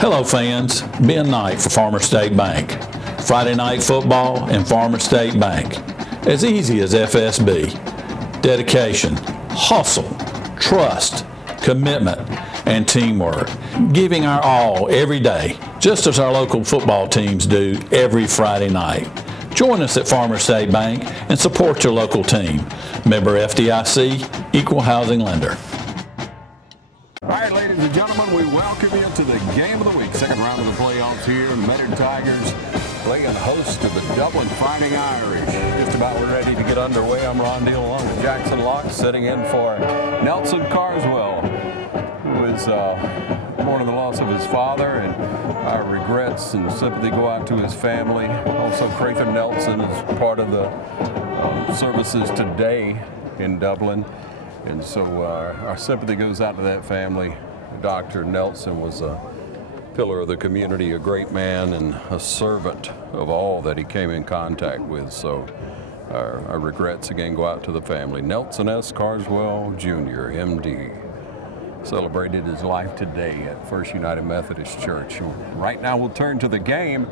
Hello fans, Ben Knight for Farmer State Bank. Friday night football and Farmer State Bank. As easy as FSB. Dedication, hustle, trust, commitment, and teamwork. Giving our all every day, just as our local football teams do every Friday night. Join us at Farmer State Bank and support your local team. Member FDIC, Equal Housing Lender. All right, ladies and gentlemen, we welcome you to the game of the week. Second round of the playoffs here. Medard Tigers playing host to the Dublin Fighting Irish. Just about we're ready to get underway. I'm Ron Deal along with Jackson Locke, sitting in for Nelson Carswell, who is mourning the loss of his father, and our regrets and sympathy go out to his family. Also, Craven Nelson is part of the services today in Dublin. And so our sympathy goes out to that family. Dr. Nelson was a pillar of the community, a great man, and a servant of all that he came in contact with. So our regrets again go out to the family. Nelson S. Carswell, Jr., MD, celebrated his life today at First United Methodist Church. Right now we'll turn to the game.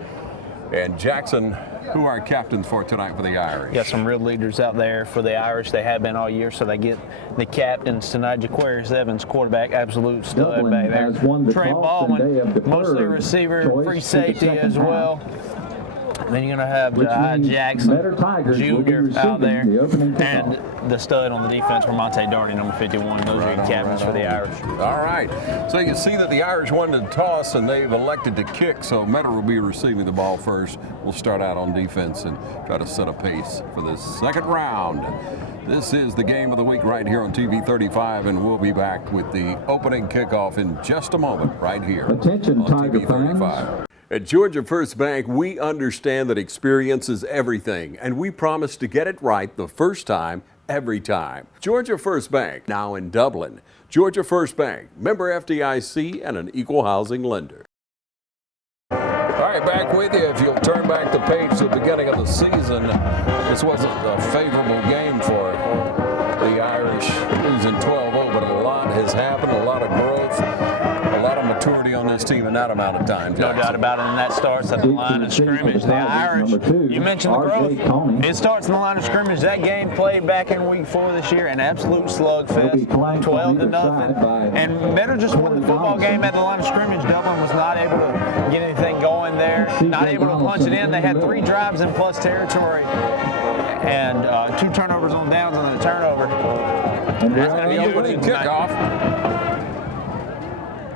And Jackson, who are our captains for tonight for the Irish? Got some real leaders out there for the Irish. They have been all year, so they get the captains tonight. Jaquarius Evans, quarterback, absolute stud back there. Trey Baldwin, mostly receiver, free safety as well. And then you're going to have Jackson Jr. out there, and the stud on the defense, Ramonte Darty, number 51. Those are your captains for the Irish. All right. So you see that the Irish wanted to toss, and they've elected to kick, so Medard will be receiving the ball first. We'll start out on defense and try to set a pace for this second round. This is the game of the week right here on TV 35, and we'll be back with the opening kickoff in just a moment right here on TV 35. At Georgia First Bank, we understand that experience is everything, and we promise to get it right the first time, every time. Georgia First Bank, now in Dublin. Georgia First Bank, member FDIC, and an equal housing lender. All right, back with you. If you'll turn back the page to the beginning of the season, this wasn't a favorable game for the Irish, losing 12-0, but a lot has happened, a lot of growth, a lot of maturity on this team in that amount of time. No doubt about it, and that starts at the line of scrimmage. The Irish, you mentioned the growth. It starts in the line of scrimmage. That game played back in week 4 this year, an absolute slugfest, 12-0. And Medard just won the football game at the line of scrimmage. Dublin was not able to get anything going there, not able to punch it in. They had 3 drives in plus territory and 2 turnovers on downs and a turnover. That's going to be opening kickoff.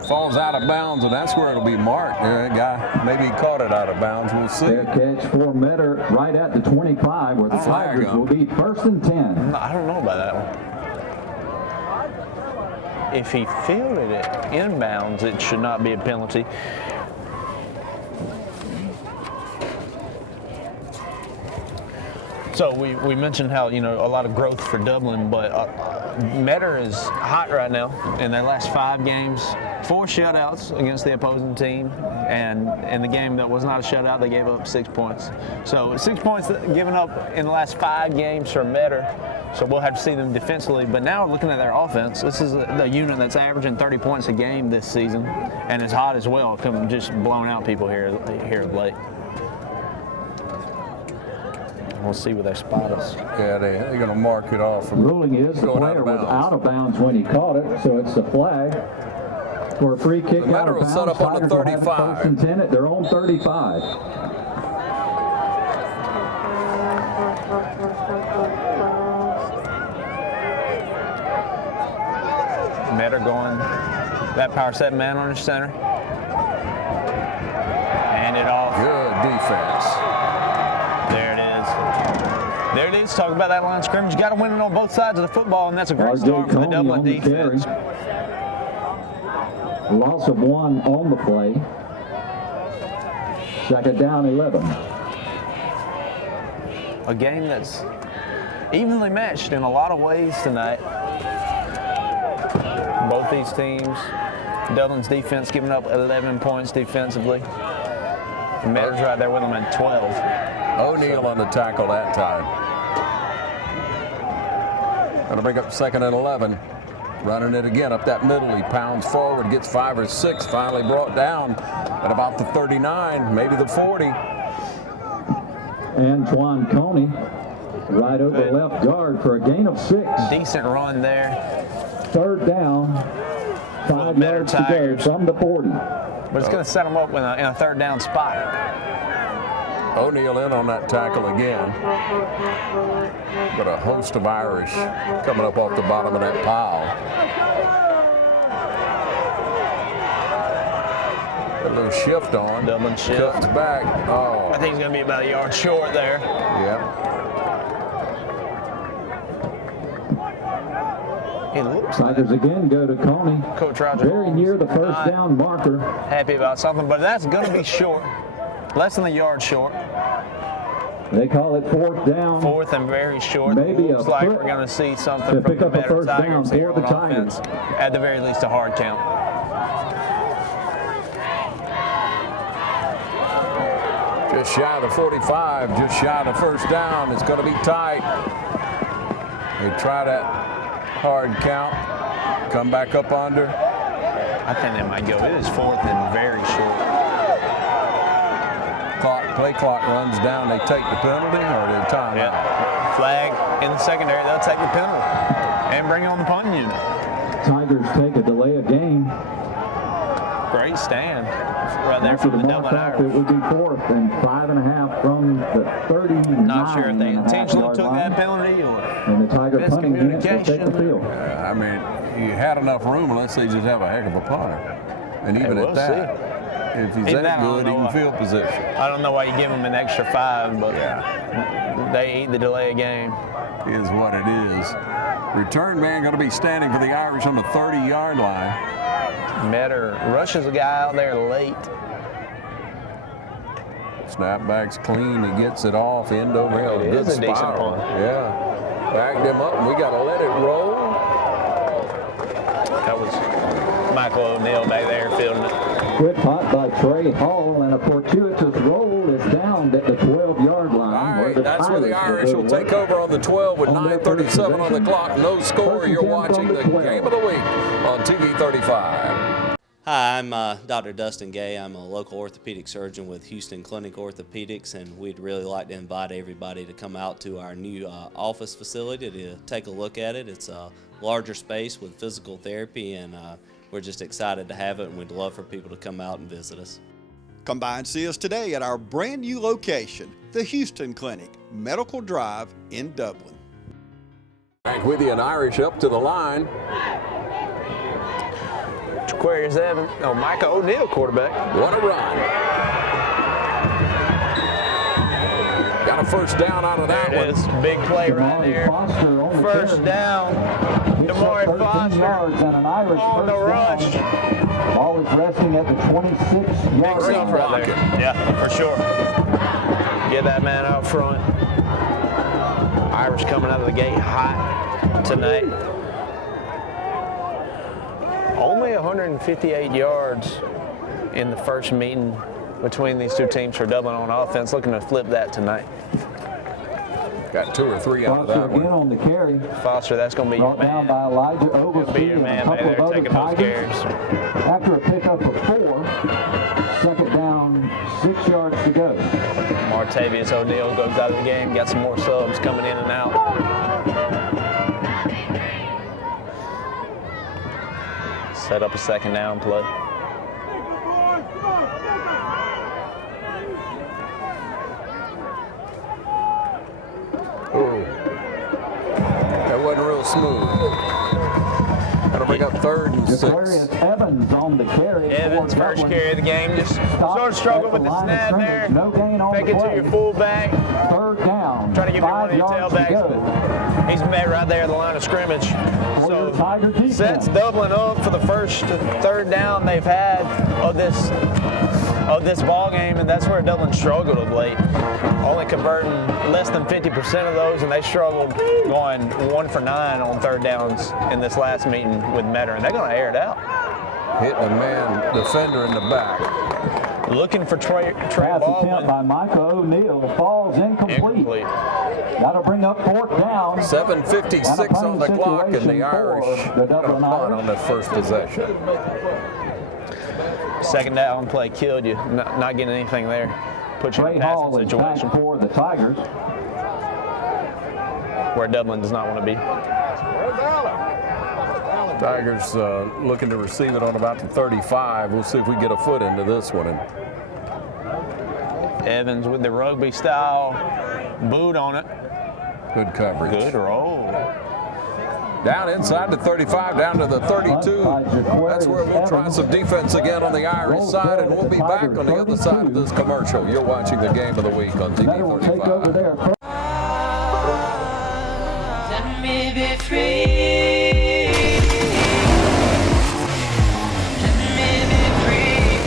Falls out of bounds, and that's where it'll be marked. Guy maybe he caught it out of bounds. We'll see. Fair catch for Medard right at the 25, where the Tigers will be 1st and 10. I don't know about that one. If he fielded it inbounds, it should not be a penalty. So we mentioned how, a lot of growth for Dublin, but Medard is hot right now. In their last 5 games, 4 shutouts against the opposing team, and in the game that was not a shutout, they gave up 6 points. So 6 points given up in the last 5 games for Medard. So we'll have to see them defensively. But now looking at their offense, this is the unit that's averaging 30 points a game this season, and is hot as well, just blowing out people here of late. We'll see where they spot us. Yeah, they're going to mark it off. The ruling is the player was out of bounds when he caught it, so it's the flag for a free kick out of bounds. Set up on the 35. 1st and 10 at their own 35. Medard going that power 7 man on his center. Hand it off. Good defense. There it is. Talk about that line of scrimmage. You got to win it on both sides of the football, and that's a great start for the Dublin defense. Loss of 1 on the play. 2nd down, 11. A game that's evenly matched in a lot of ways tonight. Both these teams, Dublin's defense giving up 11 points defensively. Medard's right there with them at 12. O'Neal on the tackle that time. Going to bring up 2nd and 11. Running it again up that middle. He pounds forward, gets 5 or 6, finally brought down at about the 39, maybe the 40. Antoine Coney, right over left guard for a gain of 6. Decent run there. 3rd down, 5 yards to go from the 40. But it's going to set them up in a 3rd down spot. O'Neal in on that tackle again. But a host of Irish coming up off the bottom of that pile. A little shift on. Dublin shift. Cuts back. Oh. I think he's going to be about a yard short there. Yep. It looks like Tigers again go to Coney. Coach Roger very near the 1st down marker. Happy about something, but that's going to be short. Less than a yard short. They call it 4th down. 4th and very short. Maybe looks like we're going to see something from the better Tigers here on offense. At the very least, a hard count. Just shy of the 45, just shy of the 1st down. It's going to be tight. They try that hard count, come back up under. I think they might go. It is 4th and very short. Play clock runs down. They take the penalty or they time out. Flag in the secondary. They'll take the penalty and bring on the punting unit. Tigers take a delay of game. Great stand right there from the Dublin Irish. It would be 4th and 5.5 from the 39. Not sure if they intentionally took that penalty or and the Tiger punting unit will take the field. I mean, you had enough room unless they just have a heck of a punter. And even at that, if he's that good, he can field position. I don't know why you give him an extra 5, but they eat the delay game. Is what it is. Return man going to be standing for the Irish on the 30-yard line. Metter rushes a guy out there late. Snapback's clean. He gets it off end over end. It is a decent punt. Yeah. Backed him up, and we got to let it roll. That was Michael O'Neal back there fielding it. Quick punt by Trey Hall, and a fortuitous roll is down at the 12-yard line. All right, that's where the Irish will take over on the 12 with 9:37 on the clock. No score. You're watching the Game of the Week on TV 35. Hi, I'm Dr. Dustin Gay. I'm a local orthopedic surgeon with Houston Clinic Orthopedics, and we'd really like to invite everybody to come out to our new office facility to take a look at it. It's a larger space with physical therapy, and we're just excited to have it, and we'd love for people to come out and visit us. Come by and see us today at our brand new location, the Houston Clinic, Medical Drive in Dublin. Back with you, an Irish up to the line. Aquarius Evans. Oh, Micah O'Neal, quarterback. What a run. Got a 1st down out of that one. It is. Big play right there. 1st down. Damari Foster on the rush. Ball is resting at the 26-yard line. Right there. Yeah, for sure. Get that man out front. Irish coming out of the gate hot tonight. Only 158 yards in the first meeting between these two teams for Dublin on offense. Looking to flip that tonight. Got 2 or 3 out of that one. Again on the carry. Foster, that's going to be your man. Down by Elijah Oglesby. Be your man back there taking those carries. After a pickup of 4, 2nd down, 6 yards to go. Martavius O'Neal goes out of the game. Got some more subs coming in and out. Set up a 2nd down play. Ooh. That wasn't real smooth. That'll bring up 3rd and 6. Evans on the carry. Evans, first carry of the game. Just sort of struggled with the snap there. No gain on Take it to your fullback. 3rd down. Try to give me one of your tailbacks. He's met right there at the line of scrimmage. So sets Dublin up for the first 3rd down they've had of this ball game, and that's where Dublin struggled of late. Only converting less than 50% of those, and they struggled going 1 for 9 on 3rd downs in this last meeting with Metter, and they're going to air it out. Hitting a man defender in the back. Looking for Trey Pass Baldwin. attempt by Micah O'Neal falls incomplete. That'll bring up 4th down. 7:56 on the clock, and the Irish the Dublin punt on their first possession. Second down play killed you. Not getting anything there. Put you in a passing situation for the Tigers, where Dublin does not want to be. Tigers looking to receive it on about the 35. We'll see if we get a foot into this one. And Evans with the rugby style boot on it. good coverage. Good roll. Down inside the 35, down to the 32. That's where we'll try some defense again on the Irish side, and we'll be back on the other side of this commercial. You're watching the Game of the Week on TV 35. Let me be free. Let me be free.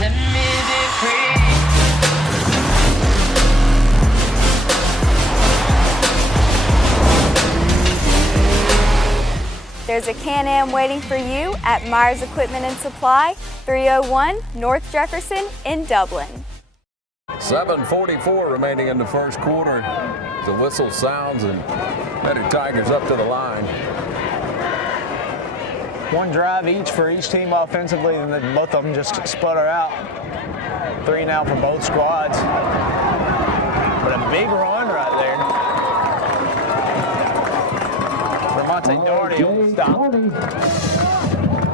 Let me be free. There's a Can-Am waiting for you at Myers Equipment and Supply, 301 North Jefferson in Dublin. 7:44 remaining in the first quarter. The whistle sounds and Better Tigers up to the line. One drive each for each team offensively, and then both of them just sputter out. 3 now for both squads. But a big run right there. Ramonte Doherty will stop.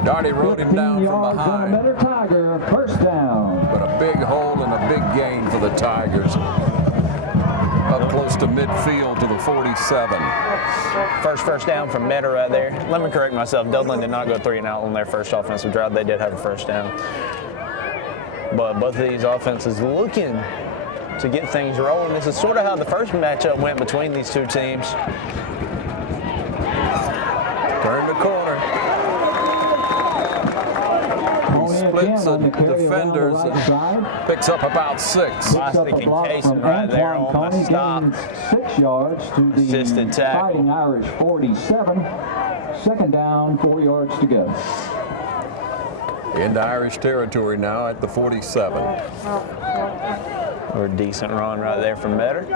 Doherty rode him down from behind. Better Tiger, first down. But a big hole and a big gain for the Tigers. Up close to midfield to the 47. First down from Meta right there. Let me correct myself. Dublin did not go 3 and out on their first offensive drive. They did have a first down. But both of these offenses looking to get things rolling. This is sort of how the first matchup went between these two teams. Turn the corner. He splits the defenders and picks up about 6. Bostic and Cason right there on the stop. 6 yards to the Assisted tackle. Fighting Irish 47. Second down, 4 yards to go. Into Irish territory now at the 47. Or a decent run right there from Metter.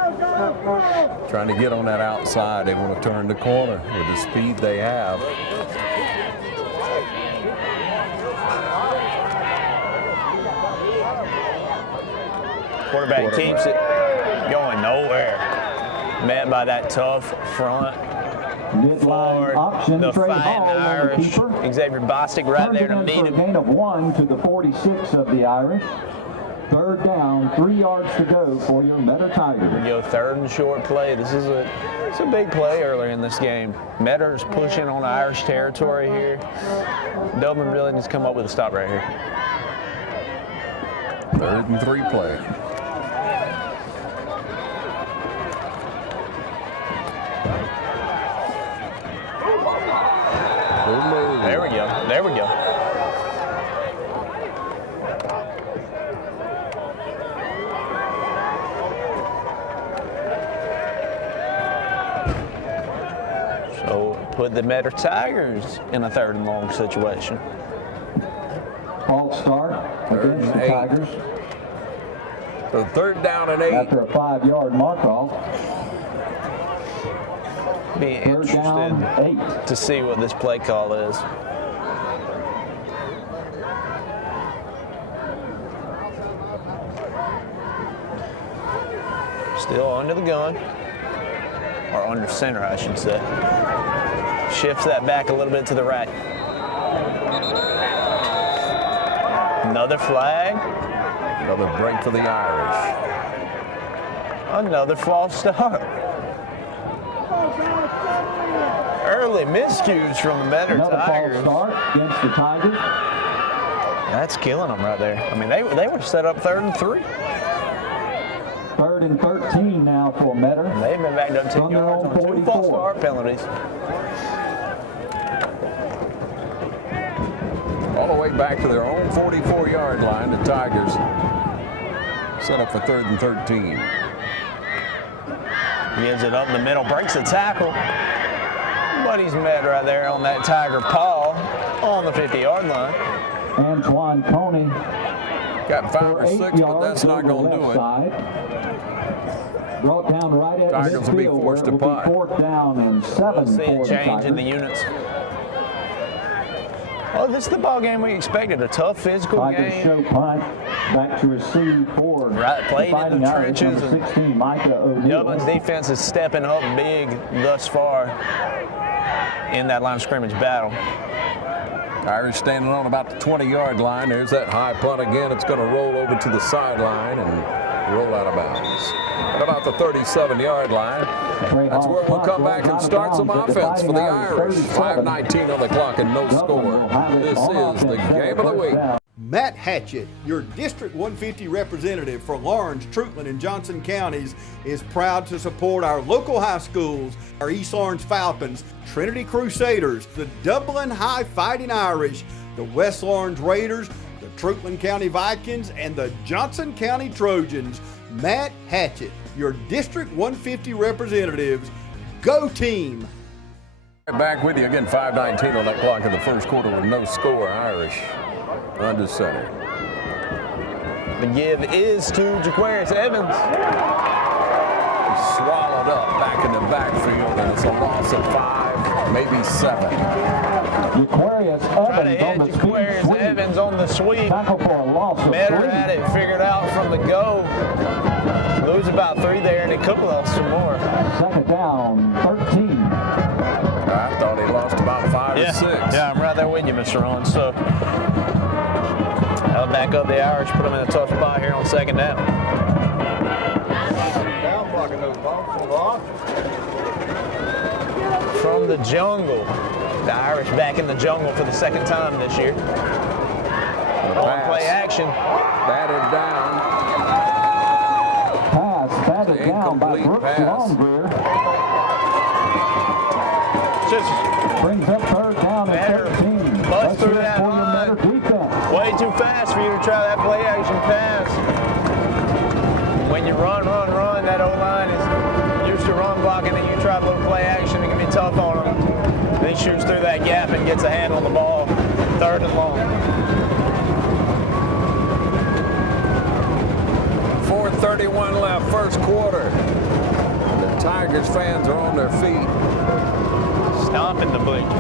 Trying to get on that outside. They want to turn the corner with the speed they have. Quarterback keeps it going nowhere. Met by that tough front Midline option, the Trey fighting Hall on the Irish. keeper. Xavier Bostic right there to Turned it meet in for a him. gain of 1 to the 46 of the Irish. Third down, 3 yards to go for your Metter Tigers. Yo, 3rd and short play. This is it's a big play earlier in this game. Metter's pushing on Irish territory here. Dublin really needs to come up with a stop right here. 3rd and 3 play. There we go. There we go. So put the Metter Tigers in a 3rd and long situation. False start against the 8. Tigers. So 3rd down and 8. After a 5-yard mark-off. Be Third down, interested 8. to see what this play call is. Still under the gun, or under center, I should say. Shifts that back a little bit to the right. Another flag. Another break for the Irish. Another false start. Early miscues from the Metter Another Tigers. false start against the Tigers. That's killing them right there. I mean, they were set up 3rd and 3. 3rd and 13 now for Metter. They've been backed up 10 From their yards own on 2 false 44. start penalties. All the way back to their own 44-yard line. The Tigers set up for 3rd and 13. Gives it up the middle, breaks the tackle. But he's met right there on that Tiger paw on the 50-yard line. Antoine Coney Got 5 or 6, but that's not going to do it. Brought down right at Tigers will be forced to punt. 4th down and 7. We'll see a change in the units. Well, this is the ball game we expected. A tough physical Tigers game. show punt. Back to receive for Played in the trenches. 16, Micah O'Neill. Dublin's defense is stepping up big thus far in that line of scrimmage battle. Irish standing on about the 20-yard line. There's that high punt again. It's going to roll over to the sideline and roll out of bounds. At about the 37-yard line. That's where we'll come back and start some offense for the Irish. 5:19 on the clock and no score. This is the game of the week. Matt Hatchett, your District 150 representative for Lawrence, Trutland, and Johnson counties, is proud to support our local high schools, our East Lawrence Falcons, Trinity Crusaders, the Dublin High Fighting Irish, the West Lawrence Raiders, the Trutland County Vikings, and the Johnson County Trojans. Matt Hatchett, your District 150 representatives. Go team! Back with you again, 5:19 on that clock in the first quarter with no score. Irish under center. The give is to Jaquarius Evans. Swallowed up back in the backfield, and it's a loss of 5, maybe 7. Jaquarius Try to hit Jaquarius Evans on the sweep. Tackle for a loss of Metter 3. had it figured out from the go. Lose about 3 there, and he could have lost some more. 2nd down, 13. I thought he lost about 5 or 6. Yeah, I'm right there with you, Mr. Ron. So, I'll back up the Irish, put them in a tough spot here on 2nd down. Down blocking those balls. From the jungle. The Irish back in the jungle for the 2nd time this year. On play action. Batted down. Pass batted down by Incomplete Brooks pass. Longrear. Just Brings up 3rd down Metter and 13. bust through Let's that hear it for your line. Metter defense. way too fast for you to try that play action pass. When you run, that O-line is used to run blocking, and you try a little play action, it can be tough on them. Then he shoots through that gap and gets a hand on the ball, 3rd and long. 4:31 left, first quarter. The Tigers fans are on their feet. Stomping the bleachers.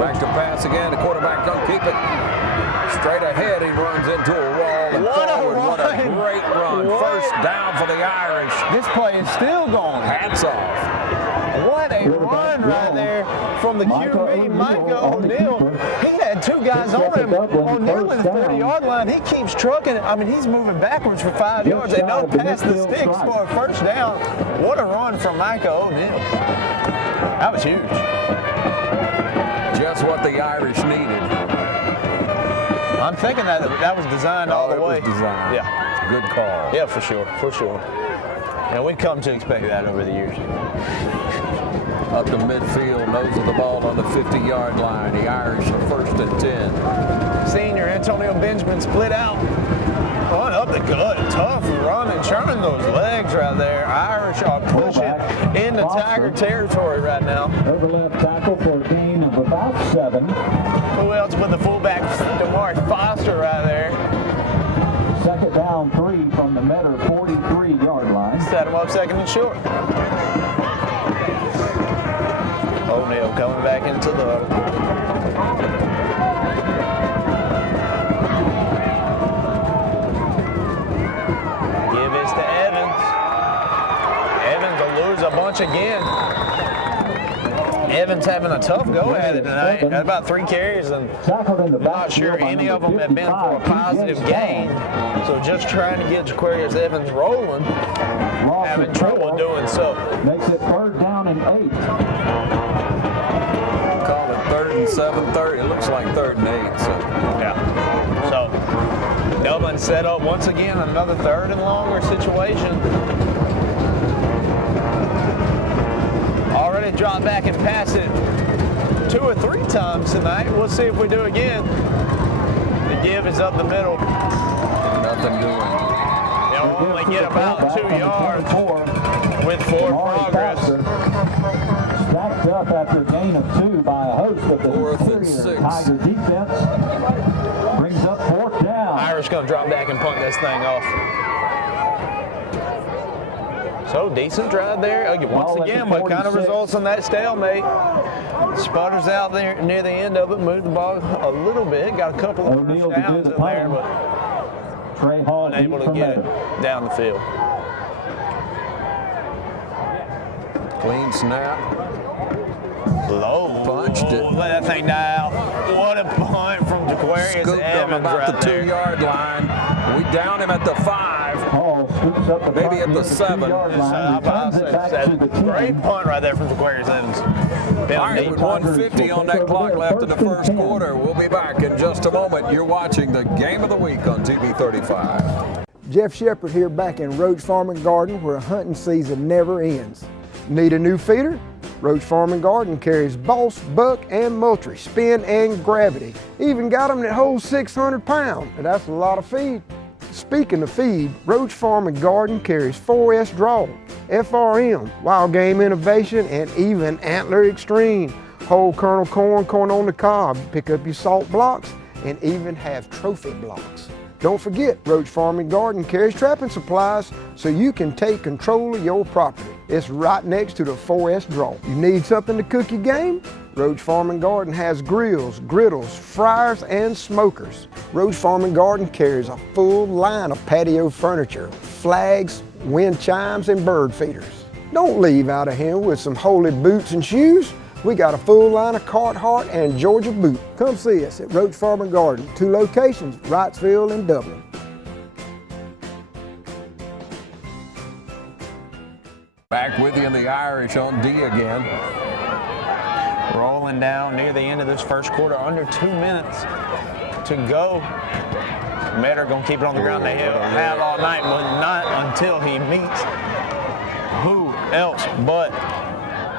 Back to pass again. The quarterback don't keep it. Straight ahead, he runs into a wall. And What a forward. What a run. great run. What? First down for the Irish. This play is still going. Hats off. What a run right there from the QB, Micah O'Neill. He had 2 guys on him. O'Neill at the 30-yard line. He keeps trucking it. I mean, he's moving backwards for 5 yards. They don't pass the sticks for a first down. What a run from Micah O'Neill. That was huge. Just what the Irish needed. I'm thinking that was designed all the way. It was designed. Yeah. Good call. Yeah, for sure. And we've come to expect that over the years. Up the midfield, nose of the ball on the 50-yard line. The Irish are 1st and 10. Senior Antonio Benjamin split out. Run up the gut. Tough run and churning those legs right there. Irish are pushing into Tiger territory right now. Overlap tackle for a gain of about 7. Who else but the fullback, DeMar Foster, right there. 2nd down, 3 from the Metter 43-yard line. Set him up 2nd and short. O'Neill coming back into the huddle. Give this to Evans. Evans will lose a bunch again. Evans having a tough go at it tonight. Had about 3 carries, and I'm not sure any of them have been for a positive gain. So just trying to get Jaquarius Evans rolling, having trouble doing so. Makes it 3rd down and 8. Call it 3rd and 7, 3rd. It looks like 3rd and 8. So. Yeah. So Dublin set up once again another 3rd and longer situation. Already dropped back and passed it 2 or 3 times tonight. We'll see if we do again. The give is up the middle. Nothing doing. They'll only get about 2 yards with forward progress. Stacked picked up after a gain of 2 by a host of the Fourth and interior 6. Tiger defense. Brings up 4th down. Irish going to drop back and punt this thing off. So decent drive there. Once again, what kind of results on that stalemate? Sputters out there near the end of it, moved the ball a little bit, got a couple of first downs in there, but unable to get it down the field. Clean snap. Low. Punched it. Let that thing die out. What a punt from Jaquarius Scooped him Evans about right the there. 2-yard line. We down him at the 5. Hall scoops up the Maybe at the 7. 2-yard line. Returns it back to the 10. Great punt right there from Jaquarius Evans. All right, with 1:50 on that clock left in the first quarter. We'll be back in just a moment. You're watching the Game of the Week on TV 35. Jeff Shepard here back in Roach Farm and Garden, where hunting season never ends. Need a new feeder? Roach Farm and Garden carries Boss, Buck, and Moultrie, Spin, and Gravity. Even got them that hold 600 pounds, and that's a lot of feed. Speaking of feed, Roach Farm and Garden carries 4S Draw, FRM, Wild Game Innovation, and even Antler Extreme. Whole kernel corn, corn on the cob, pick up your salt blocks, and even have trophy blocks. Don't forget, Roach Farm and Garden carries trapping supplies so you can take control of your property. It's right next to the 4S Draw. You need something to cook your game? Roach Farm and Garden has grills, griddles, fryers, and smokers. Roach Farm and Garden carries a full line of patio furniture, flags, wind chimes, and bird feeders. Don't leave out of here with some holy boots and shoes. We got a full line of Carhartt and Georgia boot. Come see us at Roach Farm and Garden, 2 locations, Wrightsville and Dublin. Back with you in the Irish on D again. Rolling down near the end of this first quarter, under 2 minutes to go. Metter gonna keep it on the ground. They have all night, but not until he meets who else but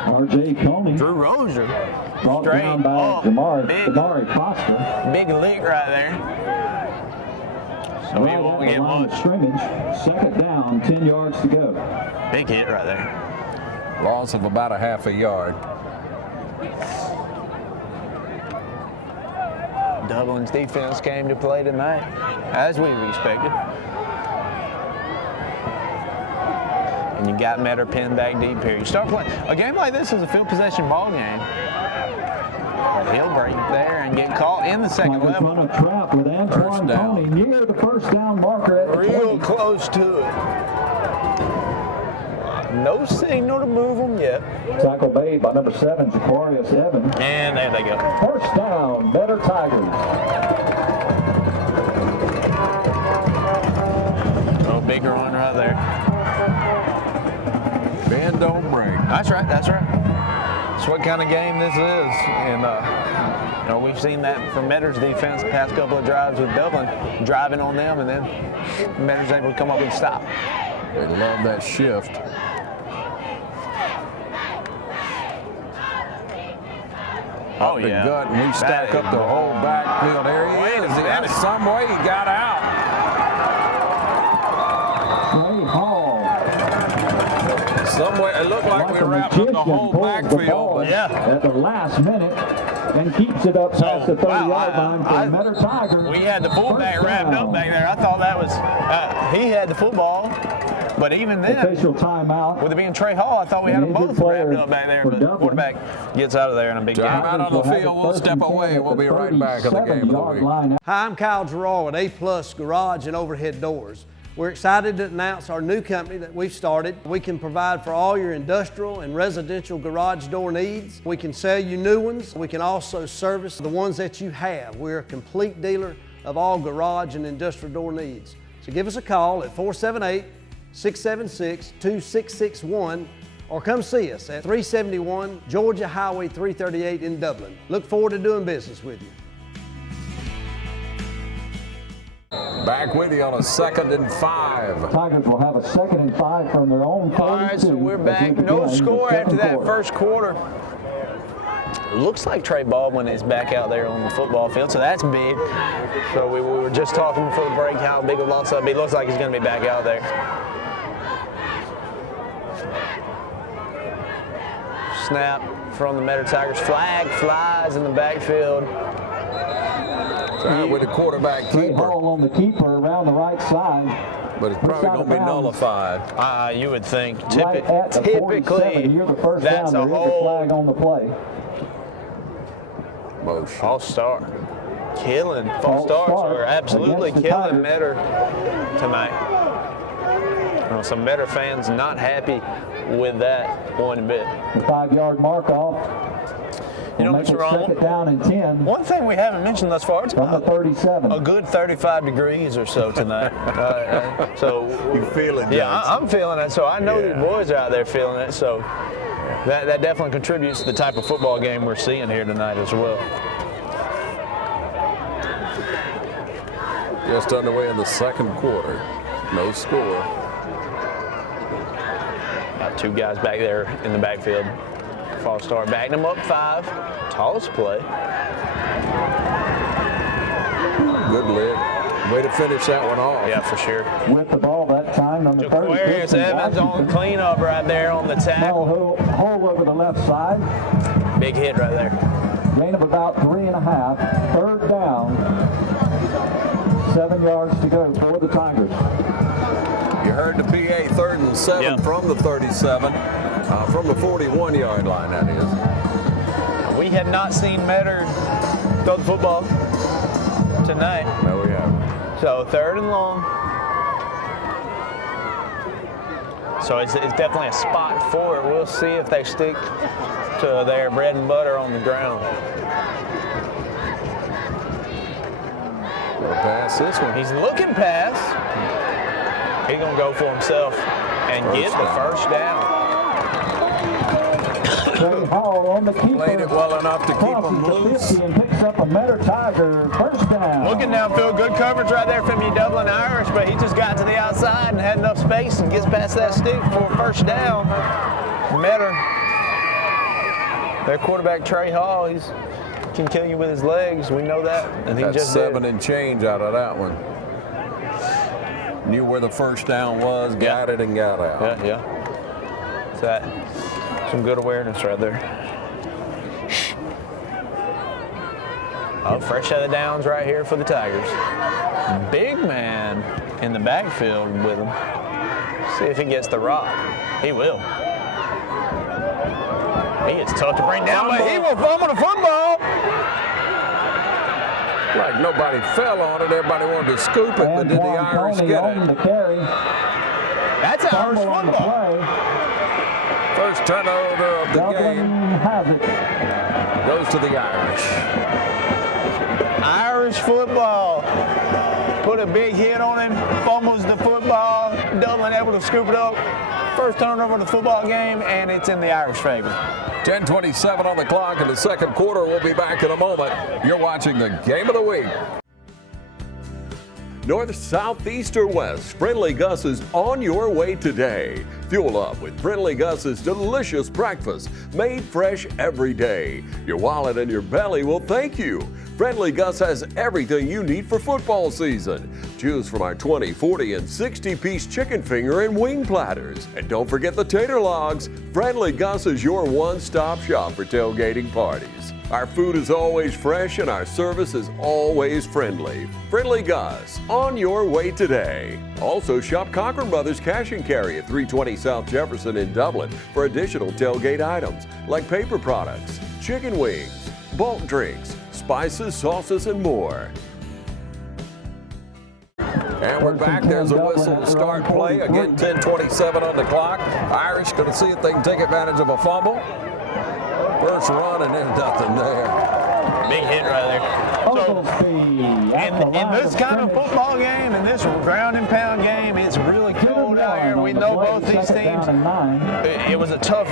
R.J. Coney. Drew Rozier. Brought Straight down by up. Damari Costa. Big lick right there. So he won't get much. Scrimmage, 2nd down, 10 yards to go. Big hit right there. Loss of about a half a yard. Dublin's defense came to play tonight, as we expected. And you got Metter pinned back deep here. You start playing. A game like this is a field possession ball game. He'll break there and get caught in the second level. Run a trap with Antoine Coney near the first down marker at the Real close to it. No signal to move them yet. Tackle made by number 7, Jaquarius Evans. And there they go. First down, Metter Tigers. Oh, big run right there. Bend don't break. That's right, that's right. That's what kind of game this is. And we've seen that from Metter's defense the past couple of drives with Dublin, driving on them, and then Metter's able to come up and stop. They love that shift. Oh, the yeah. gut, and we stack up the whole backfield. There he is. He got some way he got out. Trey Hall. Some way it looked like we wrapped up the whole backfield. But at the last minute and keeps it up past the 30-yard line for Metter Tigers. We had the fullback wrapped up back there. I thought that was he had the football. But even then, official timeout. With it being Trey Hall, I thought we had them both wrapped up back there. But the quarterback gets out of there in a big game. Time out on the field. We'll step away. We'll be right back on the Game of the Week. Hi, I'm Kyle Gerard with A-Plus Garage and Overhead Doors. We're excited to announce our new company that we've started. We can provide for all your industrial and residential garage door needs. We can sell you new ones. We can also service the ones that you have. We're a complete dealer of all garage and industrial door needs. So give us a call at 478-676-2661 or come see us at 371 Georgia Highway 338 in Dublin. Look forward to doing business with you. Back with you on a 2nd and 5. Tigers will have a 2nd and 5 from their own 42. All right, so we're back. No score after that first quarter. Looks like Trey Baldwin is back out there on the football field, so that's big. So we were just talking before the break how big a loss that would be. Looks like he's going to be back out there. snap from the Metter Tigers. Flag flies in the backfield. With the quarterback keeper. Ball on the keeper around the right side. But it's probably going to be nullified. You would think. Right at the 47, you're the first that's down. There is a flag on the play. Motion. False start. Killing. False starts are absolutely killing Metter tonight. Some Metter fans not happy with that one bit. The 5-yard mark off. You know what's wrong? Second down and 10. One thing we haven't mentioned thus far, it's on the 37. A good 35 degrees or so tonight. So you feel it? Yeah, I'm feeling it. So I know these boys are out there feeling it. So that definitely contributes to the type of football game we're seeing here tonight as well. Just underway in the second quarter. No score. Got two guys back there in the backfield. False start, backing them up 5. Toss play. Good lid. Way to finish that one off. Yeah, for sure. With the ball that time, number 30. Aquarius Evans on cleanup right there on the tackle. Hole over the left side. Big hit right there. Gain of about 3.5. Third down. 7 yards to go for the Tigers. You heard the PA 3rd and 7 from the 37. From the 41-yard line, that is. We have not seen Metter throw the football tonight. No, we haven't. So 3rd and long. So it's definitely a spot for it. We'll see if they stick to their bread and butter on the ground. Gonna pass this one. He's looking pass. He's going to go for himself and get the first down. Hall on the keeper. Played it well enough to keep him loose. And picks up a Metter Tiger first down. Looking downfield, good coverage right there from your Dublin Irish, but he just got to the outside and had enough space and gets past that stick for a first down. Metter, their quarterback Trey Hall, he can kill you with his legs. We know that. And he That's just 7 and change out of that one. Knew where the first down was, got it, and got out. Yeah. That. Some good awareness right there. Oh, fresh out of the downs right here for the Tigers. Big man in the backfield with him. See if he gets the rock. He will. He is tough to bring down, but he will fumble the football. Like nobody fell on it. Everybody wanted to scoop it, but did the Irish get it? That's Irish football. First turnover of the game goes to the Irish. Irish football. Put a big hit on him, fumbles the football. Dublin able to scoop it up. First turnover of the football game, and it's in the Irish favor. 10:27 on the clock in the second quarter. We'll be back in a moment. You're watching the Game of the Week. North, south, east, or west, Friendly Gus is on your way today. Fuel up with Friendly Gus's delicious breakfast, made fresh every day. Your wallet and your belly will thank you. Friendly Gus has everything you need for football season. Choose from our 20, 40, and 60-piece chicken finger and wing platters. And don't forget the tater logs. Friendly Gus is your one-stop shop for tailgating parties. Our food is always fresh and our service is always friendly. Friendly Gus, on your way today. Also shop Cochran Brothers Cash and Carry at 320 South Jefferson in Dublin for additional tailgate items like paper products, chicken wings, bulk drinks, spices, sauces, and more. And we're back. There's a whistle to start play. Again, 10:27 on the clock. Irish going to see if they can take advantage of a fumble. First run and then nothing there. Big hit right there. So, in this kind of football game, in this ground and pound game, it's really cold out here. We know both these teams. It was a tough,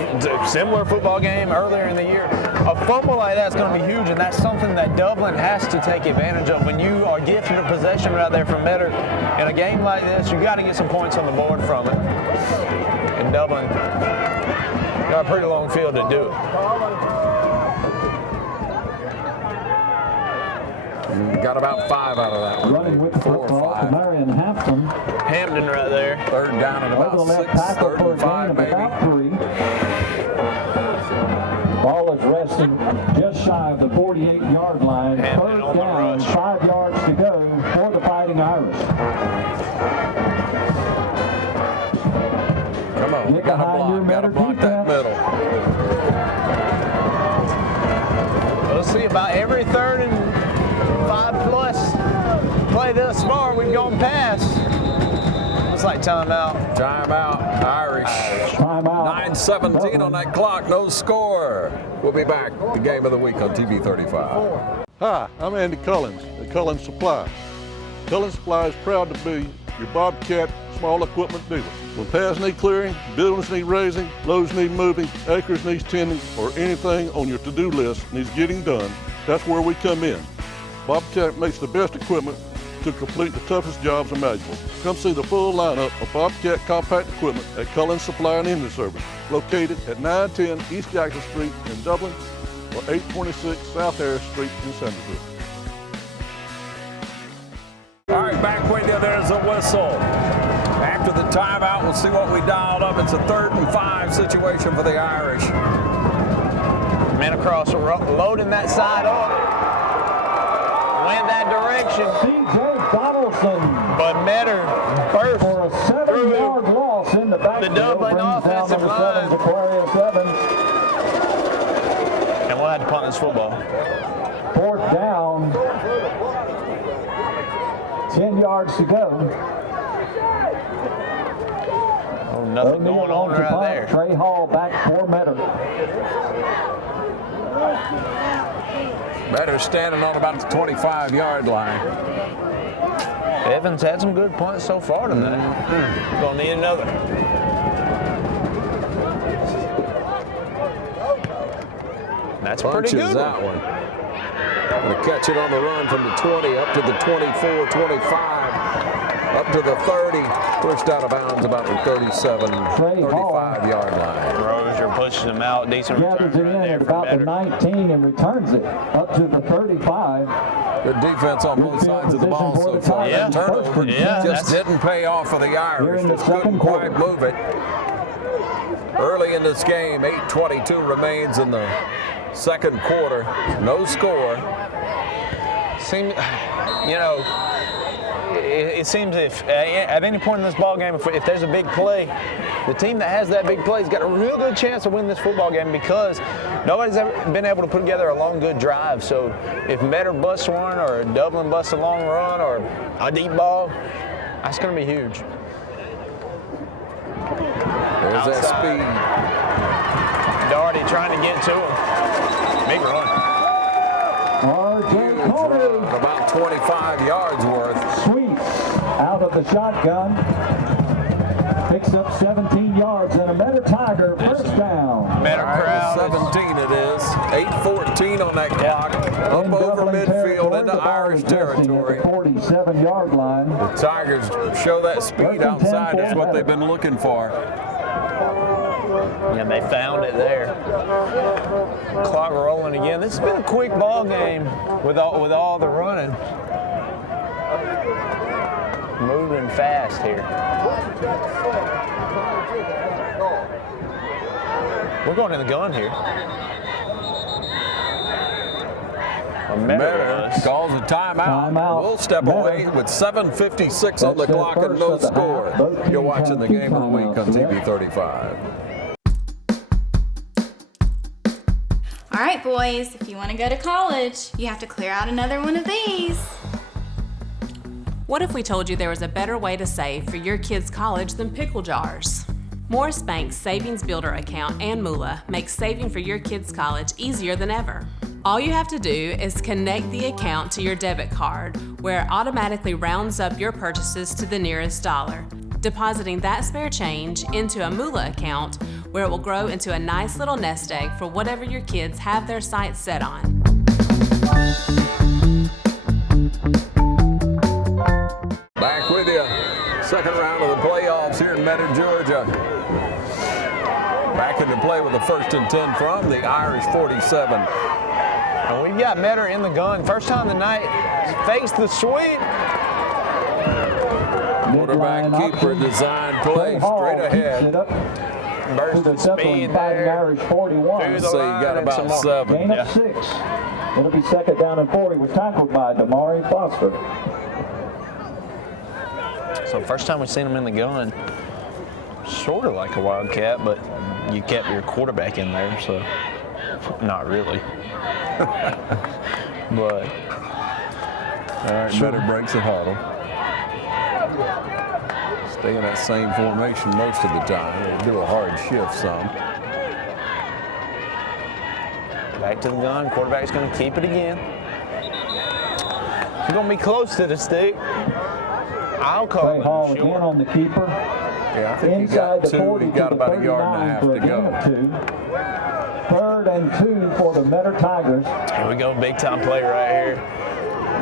similar football game earlier in the year. A fumble like that's going to be huge, and that's something that Dublin has to take advantage of. When you are gifted a possession right there from Metter, in a game like this, you got to get some points on the board from it. And Dublin got a pretty long field to do it. Got about 5 out of that one. Running with the 4 or 5. Hampton right there. Third down and about 6, 3rd and 5 maybe. players resting just shy of the 48-yard line. Third down, 5 yards to go for the Fighting Irish. Come on, gotta block that middle. We'll see about every 3rd and 5+ play thus far, we've gone past. Looks like timeout. Timeout, Irish. 9:17 on that clock, no score. We'll be back, the game of the week on TV 35. Hi, I'm Andy Cullins at Cullins Supply. Cullins Supply is proud to be your Bobcat small equipment dealer. When paths need clearing, buildings need raising, loads need moving, acres needs tending, or anything on your to-do list needs getting done, that's where we come in. Bobcat makes the best equipment to complete the toughest jobs imaginable. Come see the full lineup of Bobcat compact equipment at Cullins Supply and Engine Service, located at 910 East Jackson Street in Dublin or 826 South Harris Street in Sandersville. All right, back with you. There's a whistle. After the timeout, we'll see what we dialed up. It's a 3rd and 5 situation for the Irish. Man across, loading that side up. Went that direction. C.J. Donaldson. But Metter burst for a 7-yard loss in the backfield. The Dublin offensive line. And we'll have to punt this football. 4th down. 10 yards to go. Oh, nothing going on right there. Trey Hall back for Metter. Metter standing on about the 25-yard line. Evans had some good punts so far tonight. Gonna need another. That's pretty good. That one. Gonna catch it on the run from the 20 up to the 24, 25, up to the 30, pushed out of bounds about the 37, 35-yard line. Rozier pushes him out, decent return right there at about the 19 and returns it up to the 35. Good defense on both sides of the ball so far. Yeah. That turnover just didn't pay off for the Irish. Just couldn't quite move it. Early in this game, 8:22 remains in the second quarter. No score. It seems if at any point in this ball game, if there's a big play, the team that has that big play has got a real good chance of winning this football game because nobody's ever been able to put together a long, good drive. So if Metter busts one or Dublin busts a long run or a deep ball, that's going to be huge. There's that speed. Doherty trying to get to him. Big run. Huge run, about 25 yards worth. Sweeps out of the shotgun. Picks up 17 yards and a Metter Tiger first down. Metter crowd. 17 it is. 8:14 on that clock. Up over midfield into Irish territory. 47-yard line. The Tigers show that speed outside. That's what they've been looking for. And they found it there. Clock rolling again. This has been a quick ball game with all the running. Moving fast here. We're going in the gun here. Metter calls a timeout. We'll step away with 7:56 on the clock and no score. You're watching the game of the week on TV 35. All right, boys, if you want to go to college, you have to clear out another one of these. What if we told you there was a better way to save for your kids' college than pickle jars? Morris Bank's Savings Builder account and Moolah makes saving for your kids' college easier than ever. All you have to do is connect the account to your debit card, where it automatically rounds up your purchases to the nearest dollar, depositing that spare change into a Moolah account, where it will grow into a nice little nest egg for whatever your kids have their sights set on. Back with you. Second round of the playoffs here in Metter, Georgia. Back into play with the 1st and 10 from the Irish 47. And we've got Metter in the gun. First time tonight, fakes the sweep. Quarterback keeper design play straight ahead. burst of speed there. Irish 41. Through the So you line got and about some more. 7. Gain of 6. It'll be second down and 4. He was tackled by Damari Foster. So first time we've seen him in the gun, sort of like a Wildcat, but you kept your quarterback in there, so not really. But all right, Metter breaks the huddle. Stay in that same formation most of the time. They do a hard shift some. back to the gun. Quarterback's going to keep it again. He's going to be close to the stick. I'll call it Hall short. again on the keeper. Yeah, I think he got 2. He got about a yard and a half to go. 3rd and 2 for the Metter Tigers. Here we go, big time play right here.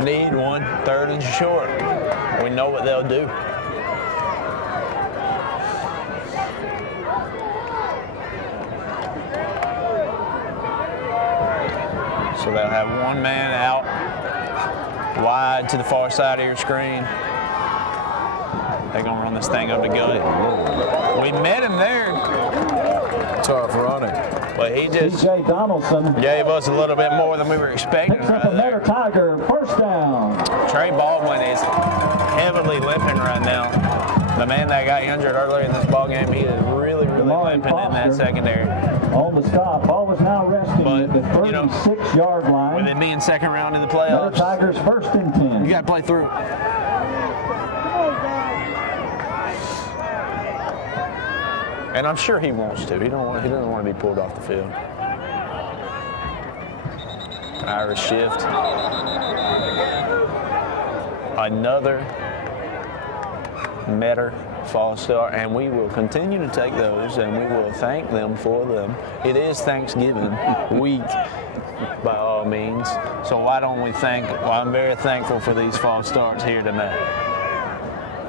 Need one, 3rd and short. We know what they'll do. So they'll have one man out wide to the far side of your screen. They're gonna run this thing up the gut. We met him there. Tough running. But he just T.J. Donaldson gave us a little bit more than we were expecting. Picks up a Metter Tiger, first down. Trey Baldwin is heavily limping right now. The man that got injured earlier in this ball game, he is really limping in that secondary. On the stop, ball was now resting at the 36-yard line. With it being second round in the playoffs, Metter Tigers 1st and 10. You got to play through. And I'm sure he wants to. He doesn't want to be pulled off the field. Irish shift. Another Metter false start, and we will continue to take those, and we will thank them for them. It is Thanksgiving week, by all means. So why don't we thank? Well, I'm very thankful for these false starts here tonight.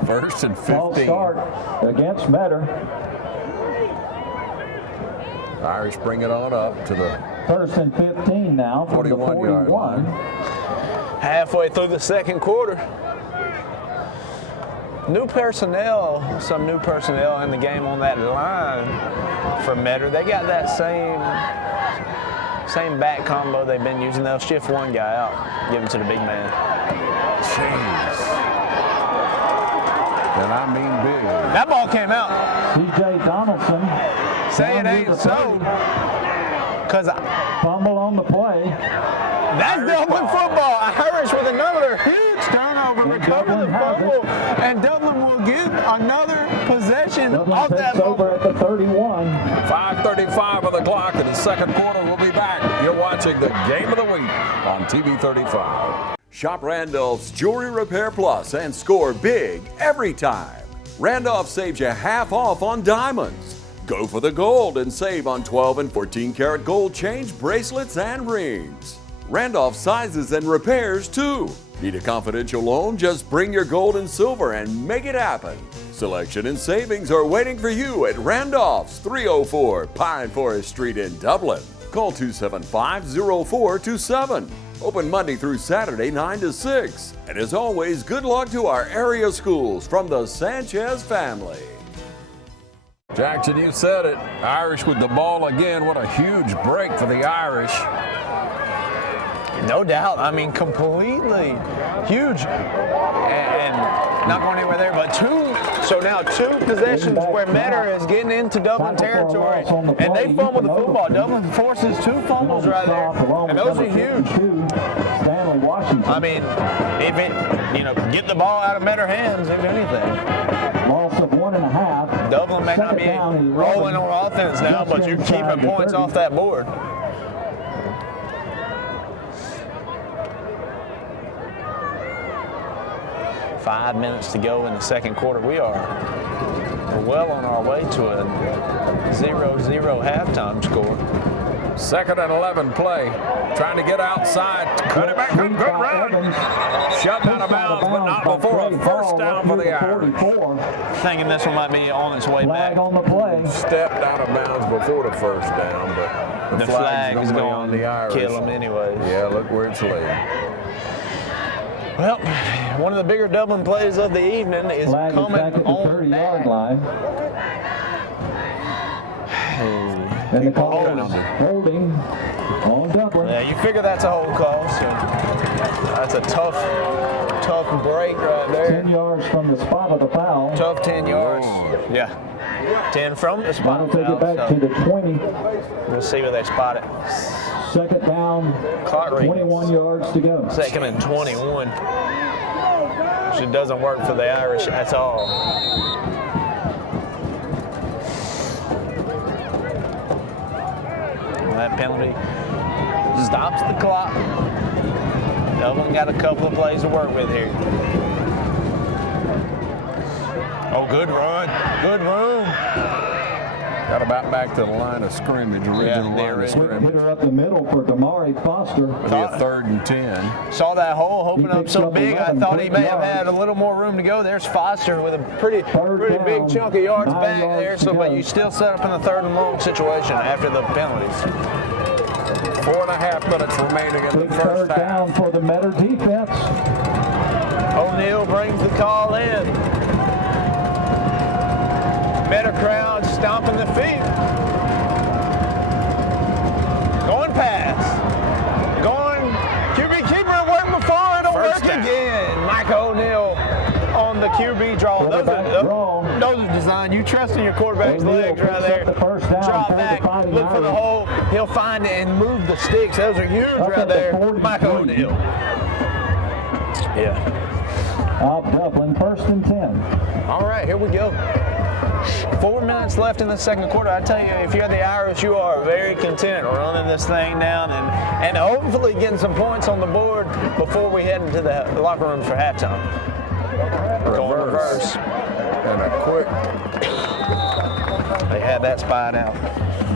1st and 15. False start against Metter. Irish bring it on up to the 1st and 15 now from the 41-yard 41. Halfway through the second quarter. Some new personnel in the game on that line for Metter. They got that same back combo they've been using. They'll shift one guy out, give him to the big man. Jeez. And I mean big. That ball came out. T.J. Donaldson. Say it ain't so. Because fumble on the play. That's Dublin football. Irish with another huge turnover, recover the fumble, and Dublin will get another possession off that fumble. Over at the 31. 5:35 on the clock in the second quarter. We'll be back. You're watching the Game of the Week on TV 35. Shop Randolph's Jewelry Repair Plus and score big every time. Randolph saves you half off on diamonds. Go for the gold and save on 12 and 14 karat gold change bracelets and rings. Randolph sizes and repairs too. Need a confidential loan? Just bring your gold and silver and make it happen. Selection and savings are waiting for you at Randolph's, 304 Pine Forest Street in Dublin. Call 275-0427. Open Monday through Saturday, 9 to 6. And as always, good luck to our area schools from the Sanchez family. Jackson, you said it. Irish with the ball again. What a huge break for the Irish. No doubt. I mean, completely huge. And not going anywhere there, but so now two possessions where Metter is getting into Dublin territory, and they fumble the football. Dublin forces 2 fumbles right there, and those are huge. I mean, if it, get the ball out of Metter hands, if anything. Loss of 1.5. Dublin may not be rolling on offense now, but you're keeping points off that board. Five minutes to go in the second quarter. We're well on our way to a 0-0 halftime score. 2nd and 11 play. Trying to get outside. Cut it back. Good run. Shut out of bounds, but not before a first down for the Irish. Thinking this one might be on its way back. On the play. Stepped out of bounds before the first down, but the flag is going to kill them anyways. Yeah, look where it's laid. Well, one of the bigger Dublin plays of the evening is coming on back. Line. And the call is holding on Dublin. Yeah, you figure that's a hold call. So that's a tough break right there. 10 yards from the spot of the foul. Tough 10 yards. Yeah. 10 from the spot of the That'll foul. take it back to the 20. We'll see where they spot it. Second down, Clock reading. 21 yards to go. Second and 21. Which it doesn't work for the Irish at all. That penalty stops the clock. Dublin got a couple of plays to work with here. Oh, good run. Good room. Got about back to the line of scrimmage, original line of scrimmage. Hit her up the middle for Damari Foster. It'll be a 3rd and 10. Saw that hole open up so up big, I 11 thought he may have yards. had a little more room to go. There's Foster with a pretty big chunk of yards 9 back yards there. to So, go. but you still set up in the 3rd and long situation after the penalties. 4.5 minutes remaining in the Big first third half. down for the Metter defense. O'Neal brings the call in. Metter crowd stomping the feet. Going pass. Going QB keeper at work before. It'll First work down. again. Mike O'Neal on the QB draw. Those are designed. You trust in your quarterback's O'Neal legs right picks there. up the first down Drop for the back, Fighting look for the Irish. hole. He'll find it and move the sticks. Those are huge Up right at the there. 43. Mike O'Neal. Yeah. Off Dublin, 1st and 10. All right, here we go. 4 minutes left in the second quarter. I tell you, if you're the Irish, you are very content running this thing down and hopefully getting some points on the board before we head into the locker rooms for halftime. Going reverse. And a quick. They had that spied out.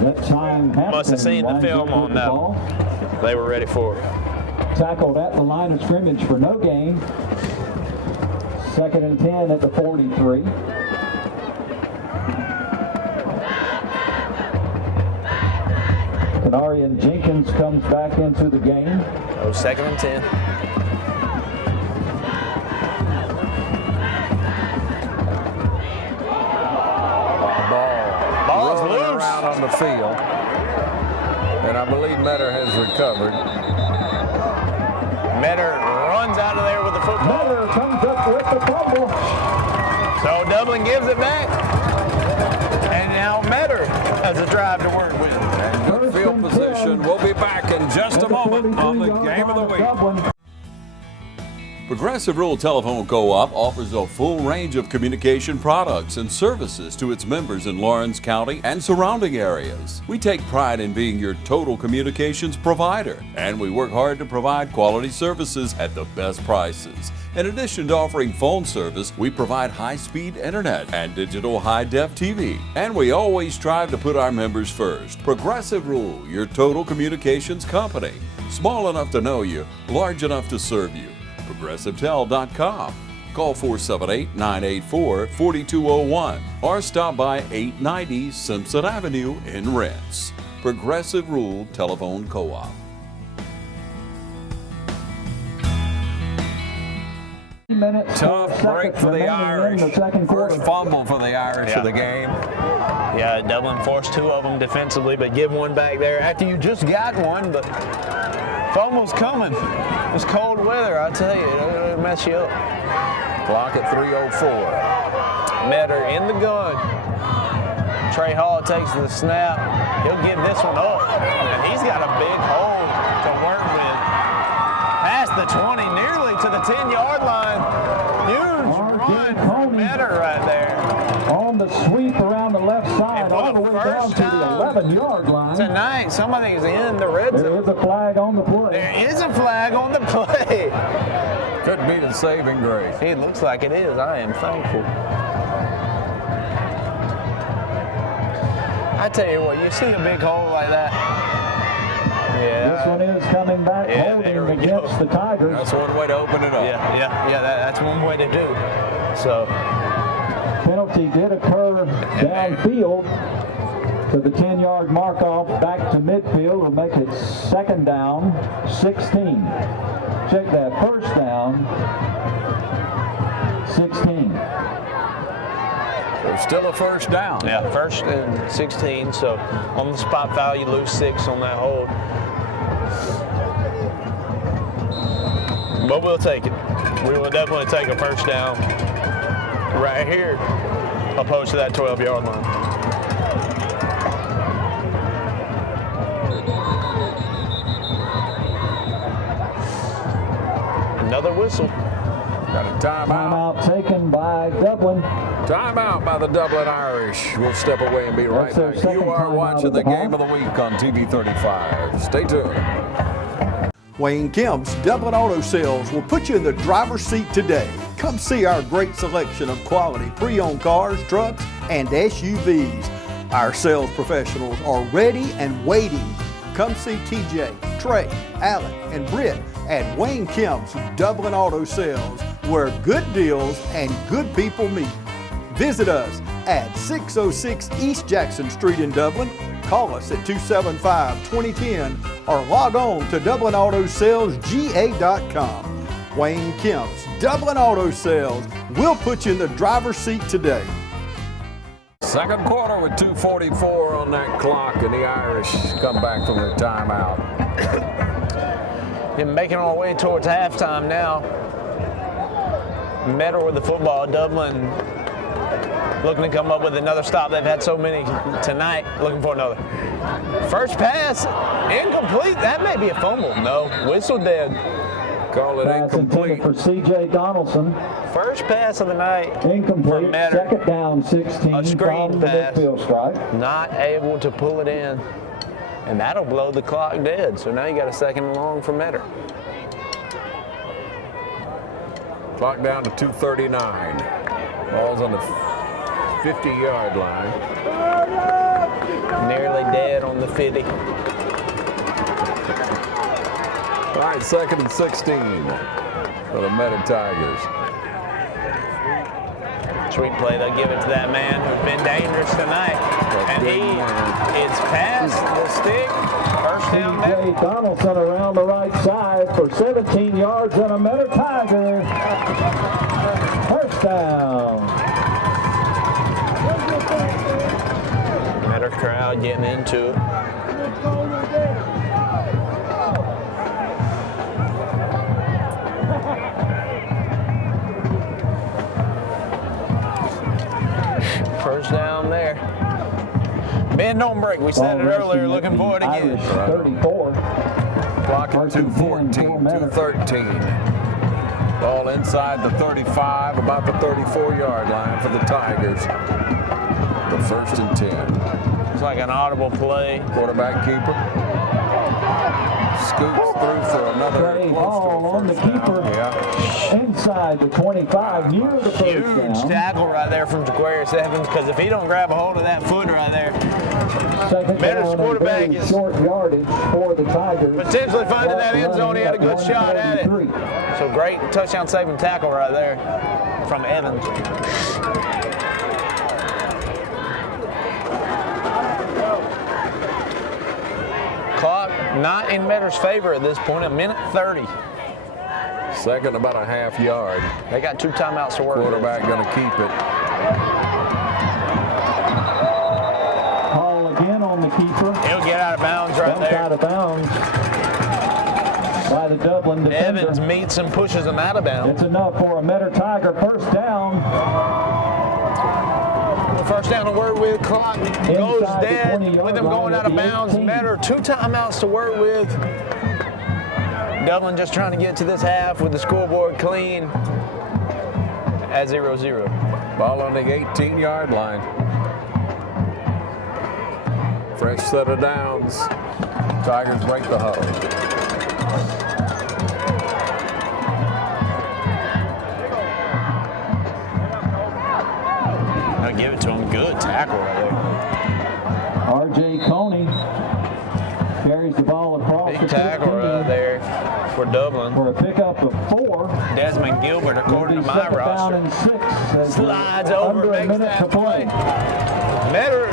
That time Must have seen the film on that. They were ready for it. Tackled at the line of scrimmage for no gain. 2nd and 10 at the 43. Canarian Jenkins comes back into the game. Oh, 2nd and 10. Ball's rolling loose. around on the field. And I believe Metter has recovered. Metter runs out of there with the football. Metter comes up with the fumble. So Dublin gives it back. And now Metter has a drive to work with. And good field position. We'll be back in just a moment on the Game of the Week. Progressive Rural Telephone Co-op offers a full range of communication products and services to its members in Lawrence County and surrounding areas. We take pride in being your total communications provider, and we work hard to provide quality services at the best prices. In addition to offering phone service, we provide high-speed internet and digital high-def TV. And we always strive to put our members first. Progressive Rural, your total communications company. Small enough to know you, large enough to serve you. ProgressiveTel.com. Call 478-984-4201 or stop by 890 Simpson Avenue in Rents. Progressive Rural Telephone Co-op. Tough break for the Irish. First fumble for the Irish of the game. Yeah, Dublin forced 2 of them defensively, but give one back there after you just got one. But fumble's coming. It's cold weather, I tell you, it'll mess you up. Clock at 3:04. Metter in the gun. Trey Hall takes the snap. He'll give this one up. And he's got a big hole to work with. Past the 20, nearly to the 10-yard line. Huge run for Metter right there. On the sweep around the left side, all the way down to the 11-yard line. Tonight, somebody's in the red zone. There is a flag on the play. There is a flag on the play. Could be the saving grace. It looks like it is. I am thankful. I tell you what, you see a big hole like that. Yeah. This one is coming back, holding against the Tigers. That's one way to open it up. Yeah, that's one way to do. So. Penalty did occur downfield to the 10-yard mark off back to midfield. Will make it 2nd down, 16. Check that, 1st down, 16. So still a first down. Yeah, first and 16. So on the spot foul, you lose 6 on that hold. But we'll take it. We will definitely take a first down right here, opposed to that 12-yard line. Another whistle. Got a timeout. Timeout taken by Dublin. Timeout by the Dublin Irish. We'll step away and be right back. You are watching the Game of the Week on TV 35. Stay tuned. Wayne Kemp's Dublin Auto Sales will put you in the driver's seat today. Come see our great selection of quality pre-owned cars, trucks, and SUVs. Our sales professionals are ready and waiting. Come see TJ, Trey, Alec, and Britt at Wayne Kemp's Dublin Auto Sales, where good deals and good people meet. Visit us at 606 East Jackson Street in Dublin. Call us at 275-2010 or log on to DublinAutoSalesGA.com. Wayne Kemp's Dublin Auto Sales will put you in the driver's seat today. Second quarter with 2:44 on that clock, and the Irish come back from their timeout. Been making our way towards halftime now. Metter with the football. Dublin looking to come up with another stop. They've had so many tonight. Looking for another. First pass, incomplete. That may be a fumble. No, whistle dead. Call it incomplete for C.J. Donaldson. First pass of the night. Incomplete. Second down, 16. A screen pass. Midfield strike. Not able to pull it in. And that'll blow the clock dead. So now you got a second and long for Metter. Clock down to 2:39. Ball's on the 50-yard line. Nearly dead on the 50. All right, second and 16 for the Metter Tigers. Sweet play. They'll give it to that man who's been dangerous tonight. And he is past the stick. First down. C.J. Donaldson around the right side for 17 yards and a Metter Tiger. First down. Metter crowd getting into it. First down there. Bend don't break. We said it earlier. Looking for it again. 34. Clock at 2:14, 2:13. Ball inside the 35, about the 34-yard line for the Tigers. The first and 10. It's like an audible play. Quarterback keeper. Scoots through for another ball on the keeper. Yeah. Inside the 25, near the first down. Huge tackle right there from Jaquarius Evans, because if he don't grab a hold of that foot right there, Metter's quarterback is short yardage for the Tigers. Potentially finding that end zone. He had a good shot at it. So great touchdown saving tackle right there from Evans. Clock not in Metter's favor at this point, 1:30. Second, about a half yard. They got 2 timeouts to work. Quarterback going to keep it. Call again on the keeper. He'll get out of bounds right there. Out of bounds by the Dublin defender. Evans meets and pushes him out of bounds. It's enough for a Metter Tiger first down. First down to work with. Clock goes dead with him going out of bounds. Metter 2 timeouts to work with. Dublin just trying to get to this half with the scoreboard clean at 0-0. Ball on the 18-yard line. Fresh set of downs. Tigers break the huddle. I'll give it to him. Good tackle right there. R.J. Coney carries the ball across Big the tackle 15 right there for Dublin. for a pickup of 4. Desmond Gilbert, according to my roster, slides over, makes that play. Metter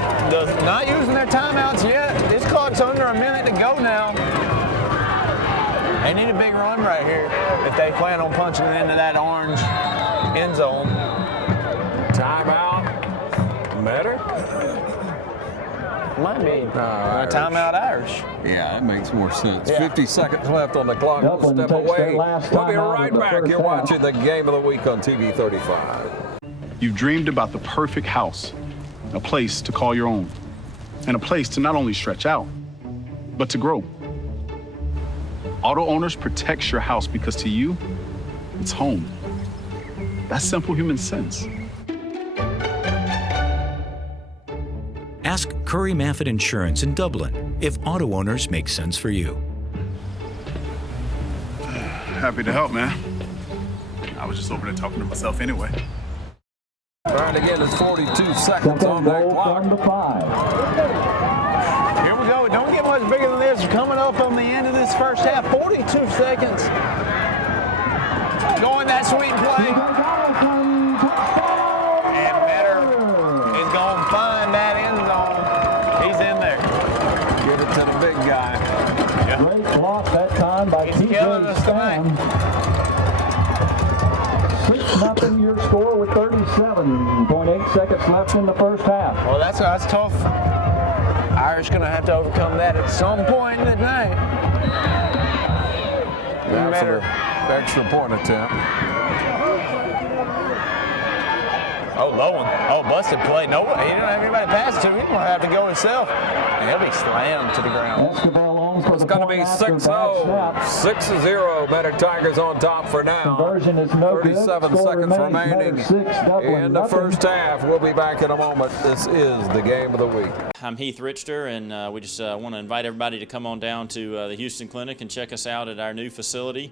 not using their timeouts yet. This clock's under a minute to go now. They need a big run right here if they plan on punching it into that orange end zone. Timeout Matter? Might be timeout Irish. Yeah, that makes more sense. Yeah. 50 seconds left on the clock. Dublin We'll step takes their away. last We'll be time out right of the back. first You're half. watching the Game of the Week on TV 35. You've dreamed about the perfect house, a place to call your own, and a place to not only stretch out, but to grow. Auto Owners protects your house because to you, it's home. That's simple human sense. Ask Curry Maffett Insurance in Dublin if Auto Owners make sense for you. Happy to help, man. I was just over there talking to myself anyway. Trying to get us 42 seconds on that clock. Here we go. Don't get much bigger than this. We're coming up on the end of this first half. 42 seconds. Going that sweet play. And Metter is going to find that end zone. He's in there. Get it to the big guy. Great block that time by He's killing us tonight. 6-0 your score with 37.8 seconds left in the first half. Well, that's tough. Irish going to have to overcome that at some point in the night. Metter. Extra point attempt. Oh, low one. Oh, busted play. No, he didn't have anybody to pass to. He's going to have to go himself. And he'll be slammed to the ground. It's going to be 6-0. 6-0. Metter Tigers on top for now. Conversion is no 37 seconds remaining in the first half. We'll be back in a moment. This is the Game of the Week. I'm Heath Richter, and we just want to invite everybody to come on down to the Houston Clinic and check us out at our new facility.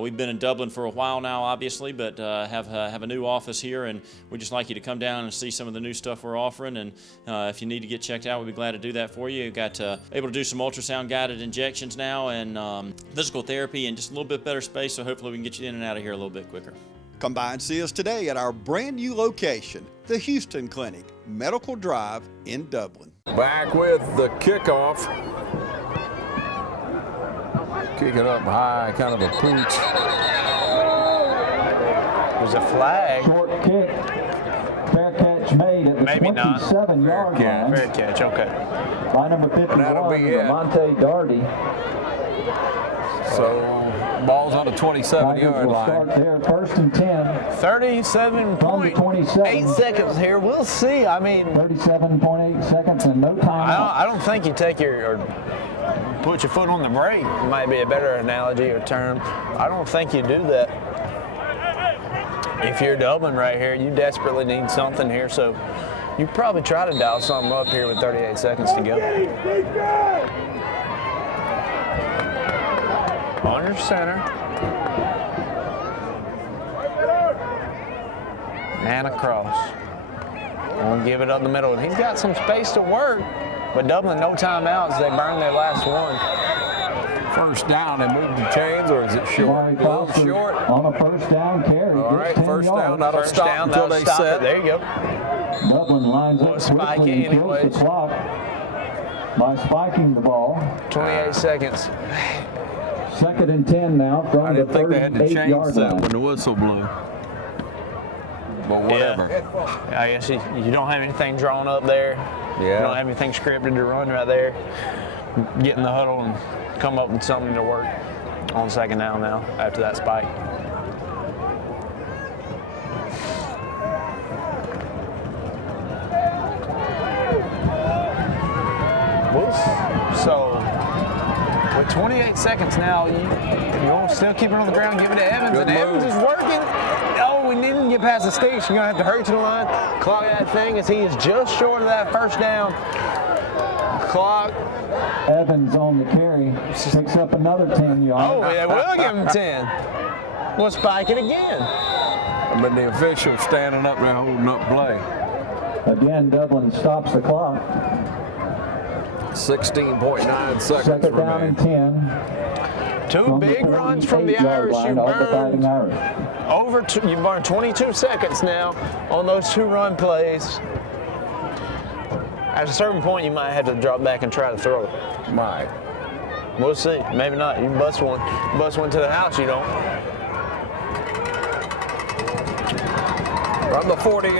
We've been in Dublin for a while now, obviously, but have a new office here, and we'd just like you to come down and see some of the new stuff we're offering. And if you need to get checked out, we'd be glad to do that for you. We've got able to do some ultrasound guided injections now, and physical therapy, and just a little bit better space. So hopefully we can get you in and out of here a little bit quicker. Come by and see us today at our brand new location, the Houston Clinic, Medical Drive in Dublin. Back with the kickoff. Kick it up high, kind of a pooch. There's a flag. Short kick. Fair catch made at the 27-yard line. Fair catch, okay. By number 51, Monte Darty. So, ball's on the 27-yard line. Start there, 1st and 10. 37.8 seconds here. We'll see. I mean, 37.8 seconds and no time. I don't think you take or put your foot on the brake. Might be a better analogy or term. I don't think you do that. If you're Dublin right here, you desperately need something here, so you probably try to dial something up here with 38 seconds to go. Under center. And across. We'll give it up the middle. He's got some space to work, but Dublin no timeouts. They burned their last one. First down, they moved the chains, or is it short? A little short. On a first down carry. All right, first down. That'll First stop down, until that'll they stop set. it. There you go. Dublin lines up quickly and kills the clock by spiking the ball. 28 seconds. 2nd and 10 now from I didn't think they had to change 38-yard that line. when the whistle blew. But whatever. Yeah. I guess you don't have anything drawn up there. Yeah. You don't have anything scripted to run right there. Get in the huddle and come up with something to work on 2nd down now after that spike. So with 28 seconds now, you want to still keep it on the ground, give it to Evans, Good and move. Evans is working. Oh, we didn't get past the sticks. You're going to have to hurry to the line, clock that thing as he is just short of that first down. Clock. Evans on the carry picks up another 10 yards. Oh, they will give him 10. We'll spike it again. But the official standing up there holding up play. Again, Dublin stops the clock. 16.9 seconds 2nd down and remaining. 10. Two big runs from the Irish. You burned you burned 22 seconds now on those 2 run plays. At a certain point, you might have to drop back and try to throw it. Might. We'll see. Maybe not. You bust one to the house. You don't. From the 48.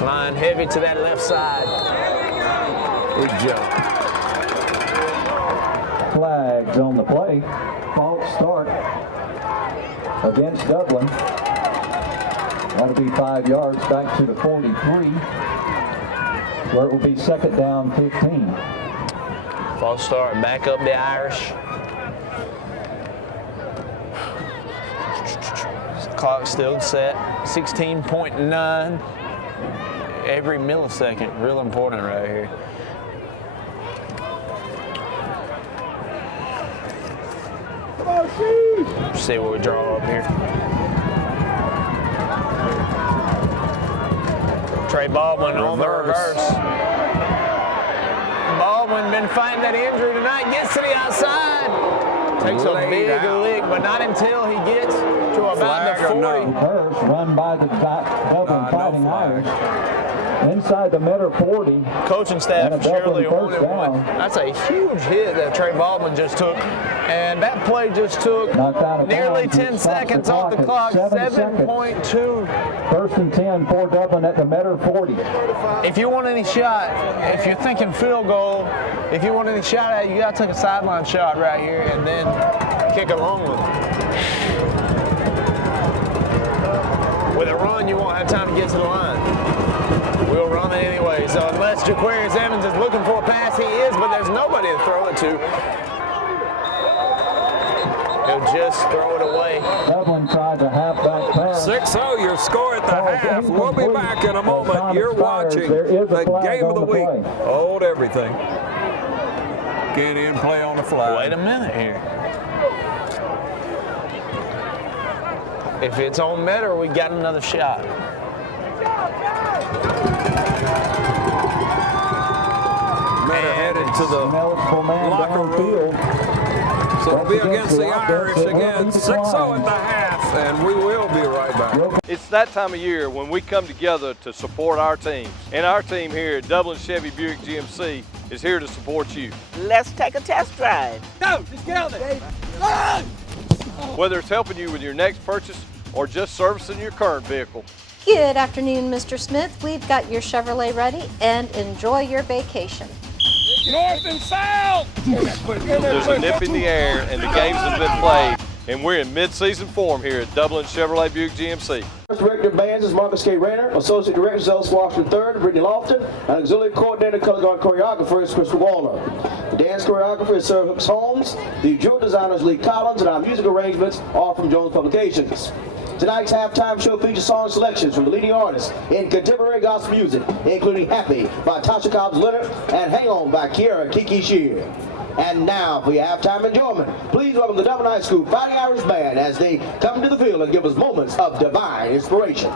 Line heavy to that left side. Good job. Flags on the play. False start against Dublin. That'll be 5 yards back to the 43, where it will be second down 15. False start, back up the Irish. Clock still set, 16.9. Every millisecond, real important right here. See what we draw up here. Trey Baldwin on the reverse. Baldwin been fighting that injury tonight, gets to the outside. Takes a big lick, but not until he gets to about the 40. Reverse run by the Dublin Fighting Irish. Inside the middle 40. Coaching staff surely wanted one. That's a huge hit that Trey Baldwin just took. And that play just took nearly 10 seconds off the clock, 7.2. First and 10 for Dublin at the middle 40. If you want any shot, if you're thinking field goal, if you want any shot at it, you got to take a sideline shot right here and then kick along with it. With a run, you won't have time to get to the line. We'll run it anyway. So unless Jaquarius Evans is looking for a pass, he is, but there's nobody to throw it to. He'll just throw it away. Dublin tried a halfback pass. 6-0, your score at the half. We'll be back in a moment. You're watching the game of the week. Hold everything. Get in, play on the fly. Wait a minute here. If it's on Metter, we got another shot. Metter headed to the locker room. So it'll be against the Irish again. 6-0 at the half, and we will be right back. It's that time of year when we come together to support our teams. And our team here at Dublin Chevy Buick GMC is here to support you. Let's take a test drive. Go, just get out there. Whether it's helping you with your next purchase or just servicing your current vehicle. Good afternoon, Mr. Smith. We've got your Chevrolet ready, and enjoy your vacation. North and south! There's a nip in the air, and the games have been played, and we're in mid-season form here at Dublin Chevrolet Buick GMC. Director of Bands is Marcus K. Rayner, Associate Director Ellis Washington III, Brittany Lofton, and Auxiliary Coordinator, Color Guard Choreographer is Christopher Waller. The dance choreographer is Sarah Hooks Holmes, the jewel designer is Lee Collins, and our music arrangements are from Jones Publications. Tonight's halftime show features song selections from the leading artists in contemporary gospel music, including Happy by Tasha Cobbs Leonard and Hang On by Kiara Kiki Shear. And now for your halftime enjoyment, please welcome the Dublin High School Fighting Irish Band as they come to the field and give us moments of divine inspiration.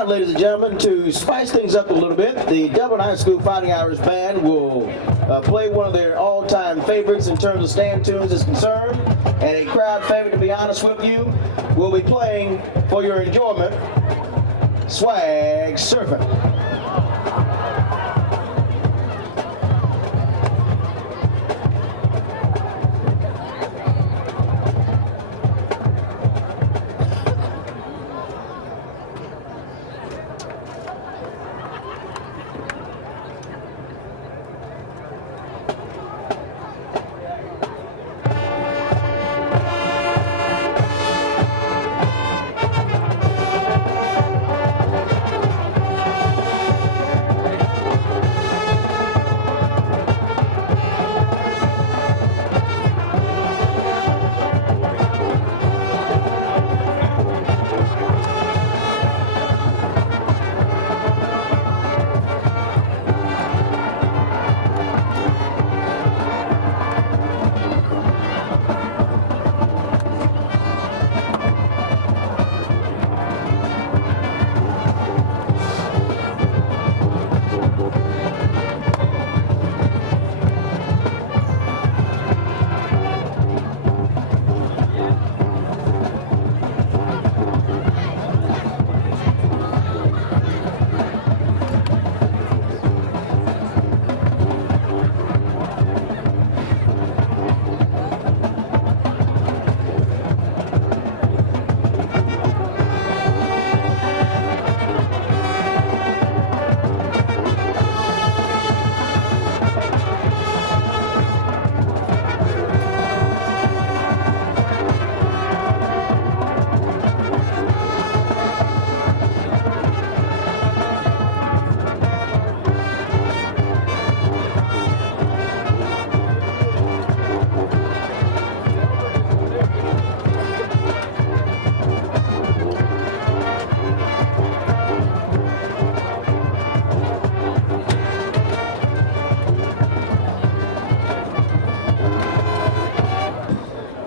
time, ladies and gentlemen, to spice things up a little bit. The Dublin High School Fighting Irish Band will play one of their all-time favorites in terms of stand tunes is concerned, and a crowd favorite, to be honest with you, will be playing for your enjoyment, Swag Surfing.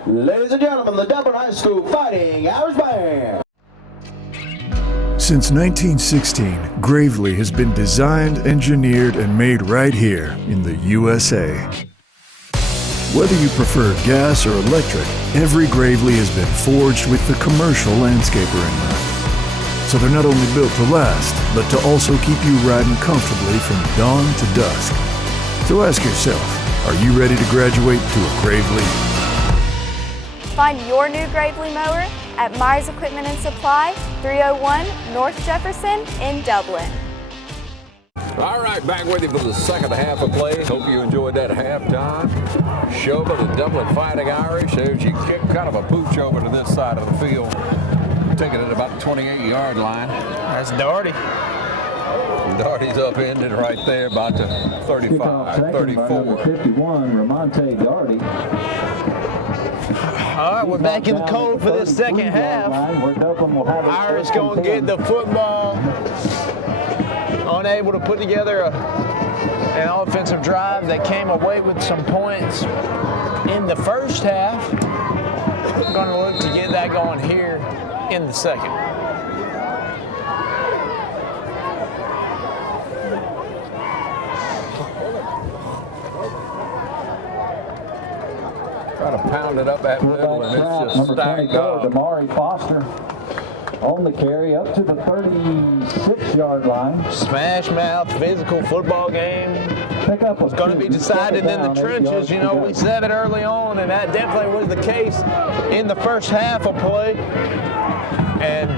Ladies and gentlemen, the Dublin High School Fighting Irish Band. Since 1916, Gravely has been designed, engineered, and made right here in the USA. Whether you prefer gas or electric, every Gravely has been forged with the commercial landscaper in mind. So they're not only built to last, but to also keep you riding comfortably from dawn to dusk. So ask yourself, are you ready to graduate to a Gravely? Find your new Gravely mower at Myers Equipment and Supply, 301 North Jefferson in Dublin. All right, back with you for the second half of play. Hope you enjoyed that halftime show by the Dublin Fighting Irish. There's you kick kind of a pooch over to this side of the field, taking it about the 28-yard line. That's Doherty. Doherty's upended right there, about to 35, 34. 51, Ramonte Doherty. All right, we're back in the cold for this second half. Irish going to get the football. Unable to put together an offensive drive that came away with some points in the first half. We're going to look to get that going here in the second. Trying to pound it up that middle, and it's just stacked up. Damari Foster on the carry up to the 36-yard line. Smash mouth, physical football game. It's going to be decided in the trenches. You know, we said it early on, and that definitely was the case in the first half of play. And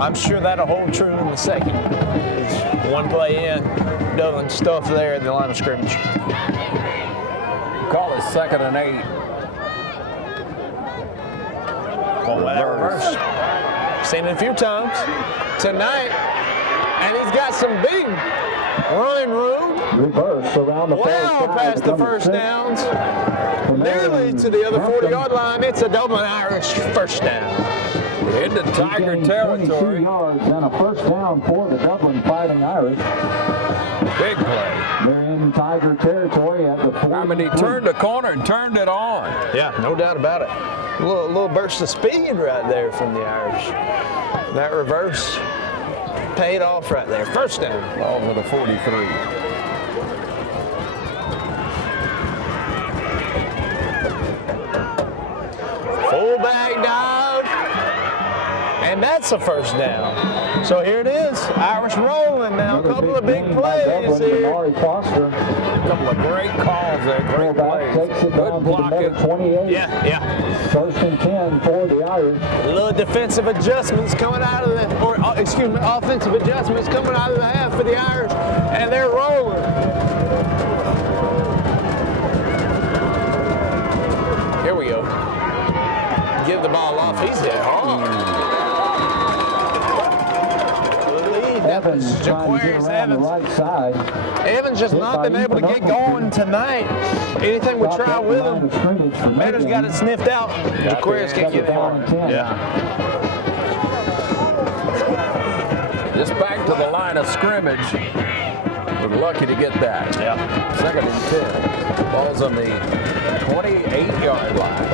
I'm sure that'll hold true in the second. It's one play in, Dublin stuff there at the line of scrimmage. Call it 2nd and 8. Well, that reverse. Seen it a few times tonight, and he's got some big running room. Reverse around the well past the first downs, nearly to the other 40-yard line. It's a Dublin Irish first down. Into Tiger territory. 22 yards and a first down for the Dublin Fighting Irish. Big play. They're in Tiger territory at the 40. I mean, he turned the corner and turned it on. Yeah, no doubt about it. A little burst of speed right there from the Irish. That reverse paid off right there. First down. Ball for the 43. Fullback dive. And that's a first down. So here it is. Irish rolling now. A couple of big plays here. A couple of great calls there. Great plays. Good blocking. 28. Yeah. First and 10 for the Irish. A little defensive adjustments coming out of the, offensive adjustments coming out of the half for the Irish. And they're rolling. Here we go. Give the ball off. He's there hard. Evans trying to get around the right side. Evans just not been able to get going tonight. Anything we try with him, Matter's got it sniffed out. Jaquarius can't get it. Yeah. Just back to the line of scrimmage. We're lucky to get that. Yeah. Second and 10. Ball's on the 28-yard line.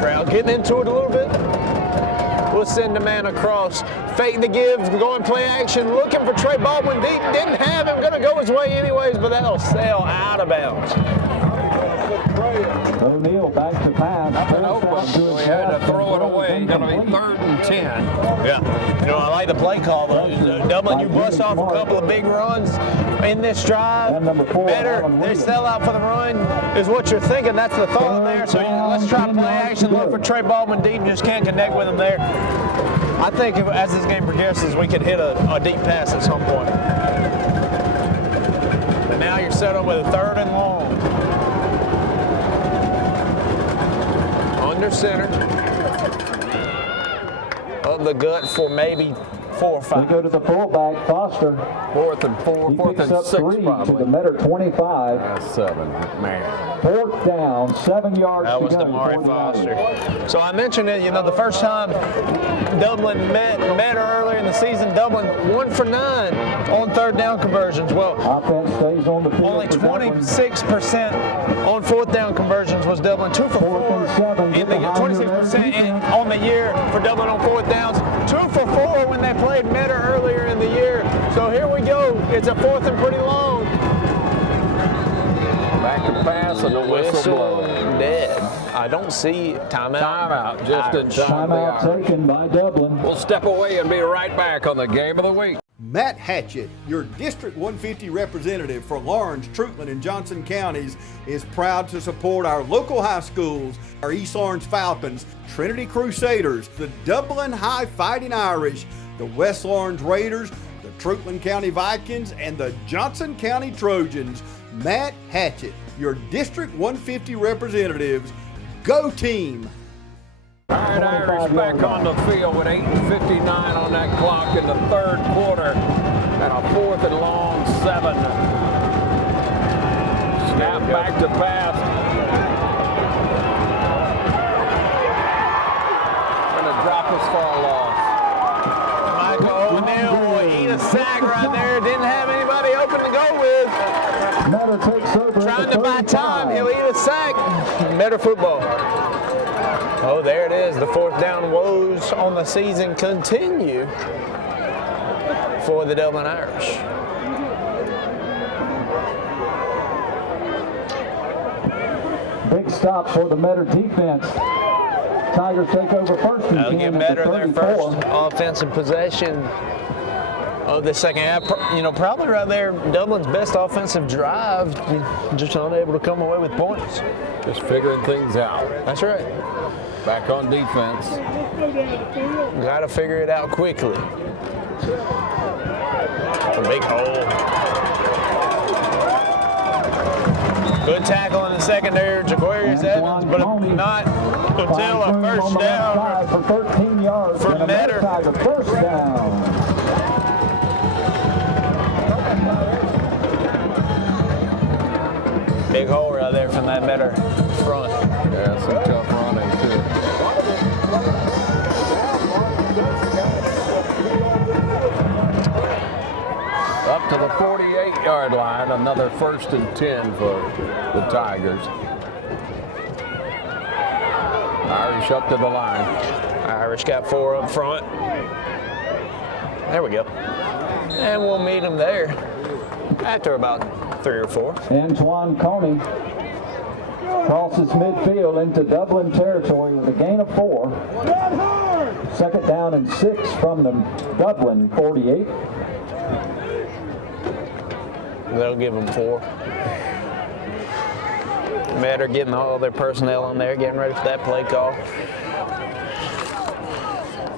Crowd getting into it a little bit. We'll send the man across. Fake the give, going play action, looking for Trey Baldwin deep. Didn't have him, gonna go his way anyways, but that'll sail out of bounds. O'Neal back to pass. Nothing open, so he had to throw it away. Gonna be 3rd and 10. Yeah. I like the play call though. Dublin, you bust off a couple of big runs in this drive. Better, they sell out for the run is what you're thinking. That's the thought there. So let's try play action. Look for Trey Baldwin deep. Just can't connect with him there. I think as this game progresses, we could hit a deep pass at some point. But now you're set up with a 3rd and long. Under center. Of the gut for maybe 4 or 5. We go to the fullback, Foster. 4th and 4, 4th and 6 probably. To the Metter 25. 7, man. 4th down, 7 yards That to was go. Damari Foster. So I mentioned it, the first time Dublin met earlier in the season, Dublin 1 for 9 on 3rd down conversions. Well, offense stays on the field. Only 26% on 4th down conversions was Dublin. 2 for 4 in the 26% on the year for Dublin on 4th downs. 2 for 4 when they played Metter earlier in the year. So here we go. It's a 4th and pretty long. Back to pass and the whistle blowing. Dead. I don't see timeout. Timeout just in time. Timeout taken by Dublin. We'll step away and be right back on the Game of the Week. Matt Hatchett, your District 150 representative for Lawrence, Truitland, and Johnson counties, is proud to support our local high schools, our East Lawrence Falcons, Trinity Crusaders, the Dublin High Fighting Irish, the West Lawrence Raiders, the Truitland County Vikings, and the Johnson County Trojans. Matt Hatchett, your District 150 representatives. Go team! All right, Irish back on the field with 8:59 on that clock in the 3rd quarter. And a 4th and long 7. Snap back to pass. And a drop his fall off. Michael O'Neal will eat a sack right there. Didn't have anybody open to go with. Metter takes over. Trying to buy time. He'll eat a sack. Metter football. Oh, there it is. The 4th down woes on the season continue for the Dublin Irish. Big stop for the Metter defense. Tigers take over 1st and 10. They'll get Metter their first offensive possession of the second half. Probably right there, Dublin's best offensive drive. Just unable to come away with points. Just figuring things out. That's right. Back on defense. Got to figure it out quickly. A big hole. Good tackle in the secondary, Jaquarius Evans, but not until a first down for 13 yards for Metter. First down. Big hole right there from that Metter front. Yeah, some tough running too. Up to the 48-yard line, another 1st and 10 for the Tigers. Irish up to the line. Irish got 4 up front. There we go. And we'll meet them there after about 3 or 4. Antoine Coney crosses midfield into Dublin territory with a gain of 4. Second down and 6 from the Dublin 48. They'll give them 4. Metter getting all their personnel on there, getting ready for that play call.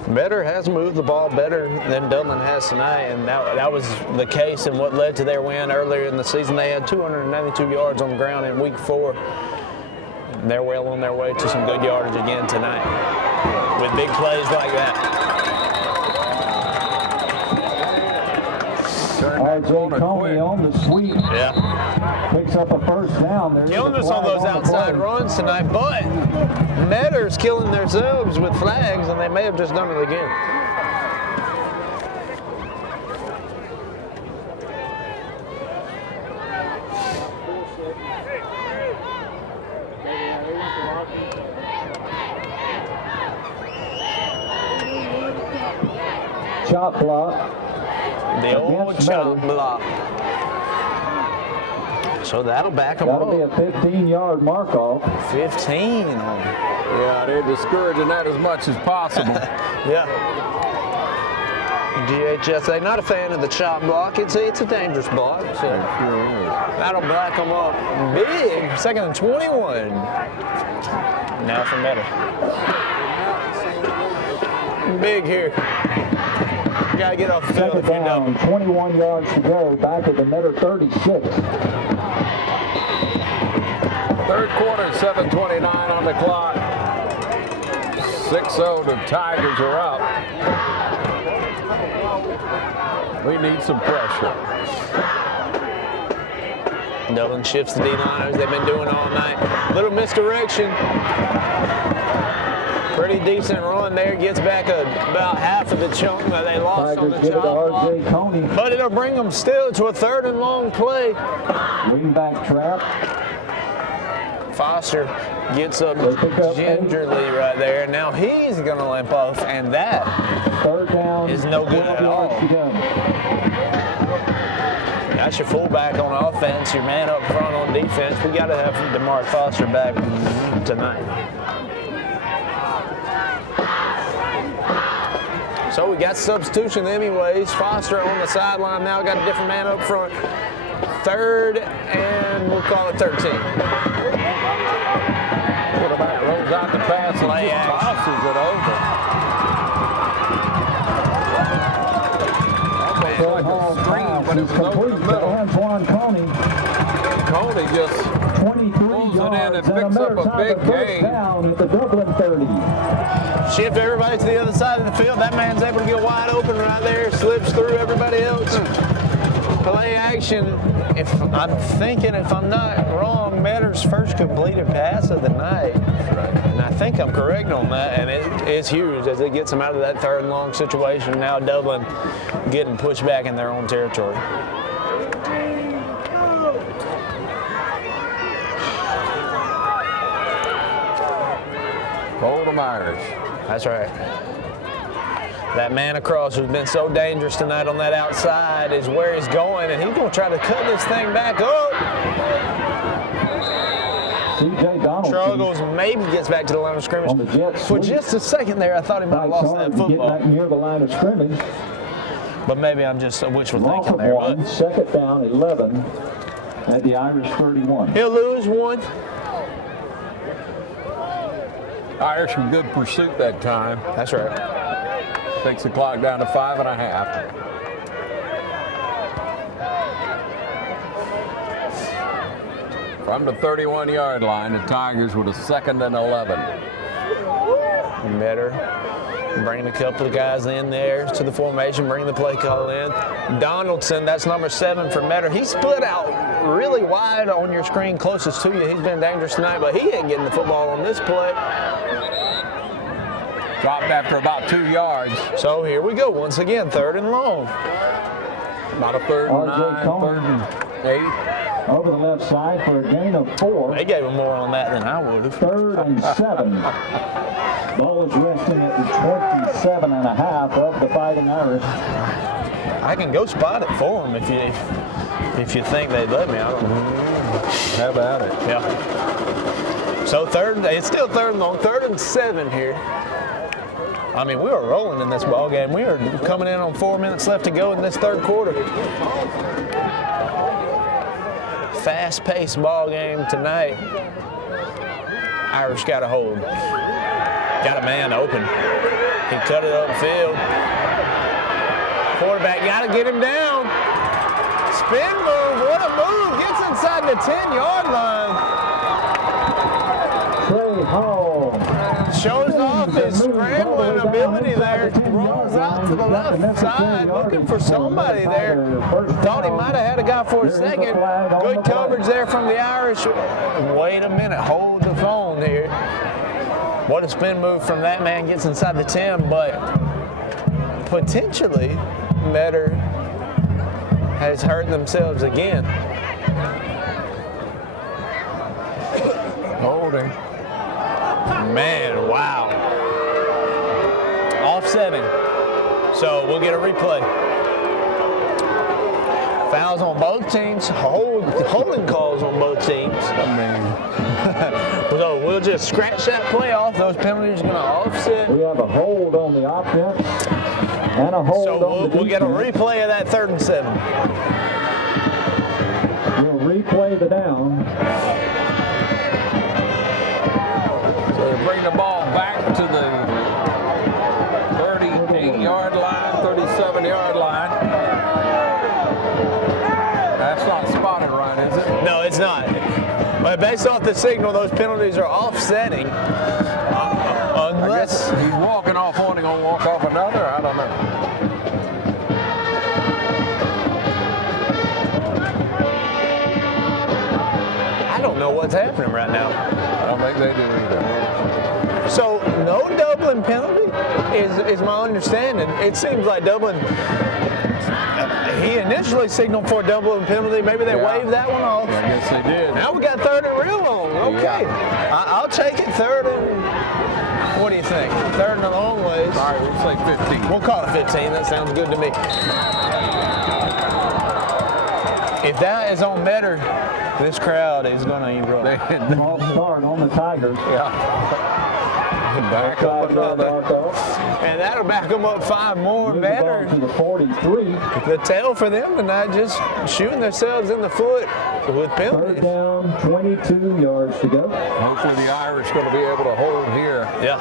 Metter has moved the ball better than Dublin has tonight, and that was the case and what led to their win earlier in the season. They had 292 yards on the ground in week 4. And they're well on their way to some good yardage again tonight with big plays like that. R.J. Coney on the sweep. Yeah. Picks up a first down. There's Killing us on those outside runs tonight, but Metter's killing themselves with flags, and they may have just done it again. Chop block. The old chop block. So that'll back them up. That'll be a 15-yard mark off. 15 on. Yeah, they're discouraging that as much as possible. Yeah. GHSA, not a fan of the chop block. It's a dangerous block. So that'll back them up big. 2nd and 21. Now for Metter. Big here. Got to get off the field if you down, 21 yards to go, back at the Metter 36. Third quarter, 7:29 on the clock. 6-0, the Tigers are up. We need some pressure. Dublin shifts the D-liners. They've been doing all night. Little misdirection. Pretty decent run there. Gets back about half of the chunk that they lost Tigers on the chop block. Coney. But it'll bring them still to a 3rd and long play. Wingback trap. Foster gets up gingerly right there. Now he's going to limp off, and that 3rd down is no good at all. That's your fullback on offense, your man up front on defense. We got to have DeMarc Foster back tonight. So we got substitution anyways. Foster on the sideline now, got a different man up front. 3rd and we'll call it 13. Quarterback rolls out the pass and just tosses it over. Almost like a screen, but it was over the middle. Antoine Coney. Coney just 23 pulls it in and picks up a big gain. Down at the Dublin 30. Shift everybody to the other side of the field. That man's able to get wide open right there. Slips through everybody else. Play action. If I'm thinking, if I'm not wrong, Metter's first completed pass of the night. And I think I'm correct on that. And it's huge as it gets them out of that 3rd and long situation. Now Dublin getting pushed back in their own territory. Hold them Irish. That's right. That man across who's been so dangerous tonight on that outside is where he's going, and he's going to try to cut this thing back up. C.J. Donaldson struggles, maybe gets back to the line of scrimmage. For just a second there, I thought he might have lost that football. Get back near the line of scrimmage. But maybe I'm just wishful thinking there. 2nd down, 11 at the Irish 31. He'll lose 1. Irish in good pursuit that time. That's right. Takes the clock down to 5.5. From the 31-yard line, the Tigers with a 2nd and 11. Metter bringing a couple of guys in there to the formation, bring the play call in. Donaldson, that's number 7 for Metter. He split out really wide on your screen closest to you. He's been dangerous tonight, but he ain't getting the football on this play. Dropped after about 2 yards. So here we go once again, 3rd and long. About a 3rd and 9, 3rd and 8. Over the left side for a gain of 4. They gave him more on that than I would have. 3rd and 7. Ball is resting at the 27.5 of the Fighting Irish. I can go spot it for them if you think they'd let me. I don't know. How about it? Yeah. So it's still third and long, 3rd and 7 here. I mean, we were rolling in this ball game. We are coming in on 4 minutes left to go in this third quarter. Fast-paced ball game tonight. Irish got a hold. Got a man open. He cut it upfield. Quarterback got to get him down. Spin move. What a move. Gets inside the 10-yard line. Trey Hall shows off his scrambling ability there. Rolls out to the left side, looking for somebody there. Thought he might have had a guy for a second. Good coverage there from the Irish. Wait a minute, hold the phone here. What a spin move from that man, gets inside the 10, but potentially Metter has hurt themselves again. Holding. Man, wow. Offsetting. So we'll get a replay. Fouls on both teams, holding calls on both teams. So we'll just scratch that play off. Those penalties are going to offset. We have a hold on the offense and a hold on the defense. We'll get a replay of that 3rd and 7. We'll replay the down. So they bring the ball back to the 38-yard line, 37-yard line. That's not spotted right, is it? No, it's not. But based off the signal, those penalties are offsetting. Unless he's walking off one, he's going to walk off another. I don't know. I don't know what's happening right now. I don't think they do either. So no Dublin penalty is my understanding. It seems like Dublin. He initially signaled for a Dublin penalty. Maybe they waved that one off. I guess they did. Now we got 3rd and real long. Okay. Yeah. I'll take it 3rd and. What do you think? 3rd and a long ways. All right, we'll say 15. We'll call it 15. That sounds good to me. If that is on Metter, this crowd is going to erupt. False start on the Tigers. Yeah. Back up another. And that'll back them up 5 more. Metter. To the 43. The tell for them tonight, just shooting themselves in the foot with penalties. 3rd down, 22 yards to go. Hopefully the Irish going to be able to hold here. Yeah.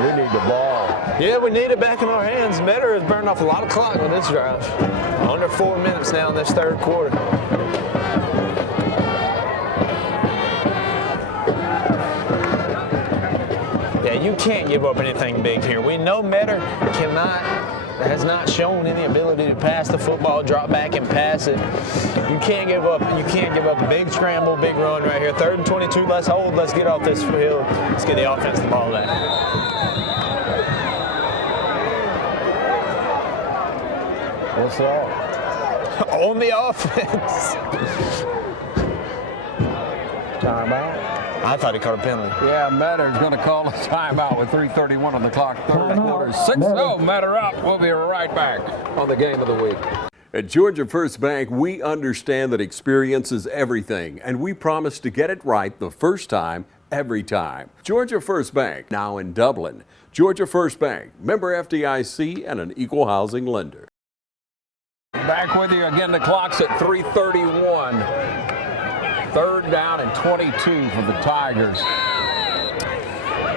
We need the ball. Yeah, we need it back in our hands. Metter has burned off a lot of clock on this drive. Under 4 minutes now in this 3rd quarter. Yeah, you can't give up anything big here. We know Metter has not shown any ability to pass the football, drop back and pass it. You can't give up a big scramble, big run right here. 3rd and 22, let's hold, let's get off this field. Let's get the offense the ball back. What's that? On the offense. Timeout. I thought he caught a penalty. Yeah, Matter's going to call a timeout with 3:31 on the clock. 3rd quarter. 6-0, Matter up. We'll be right back on the game of the week. At Georgia First Bank, we understand that experience is everything, and we promise to get it right the first time, every time. Georgia First Bank, now in Dublin. Georgia First Bank, member FDIC and an equal housing lender. Back with you again. The clock's at 3:31. 3rd down and 22 for the Tigers.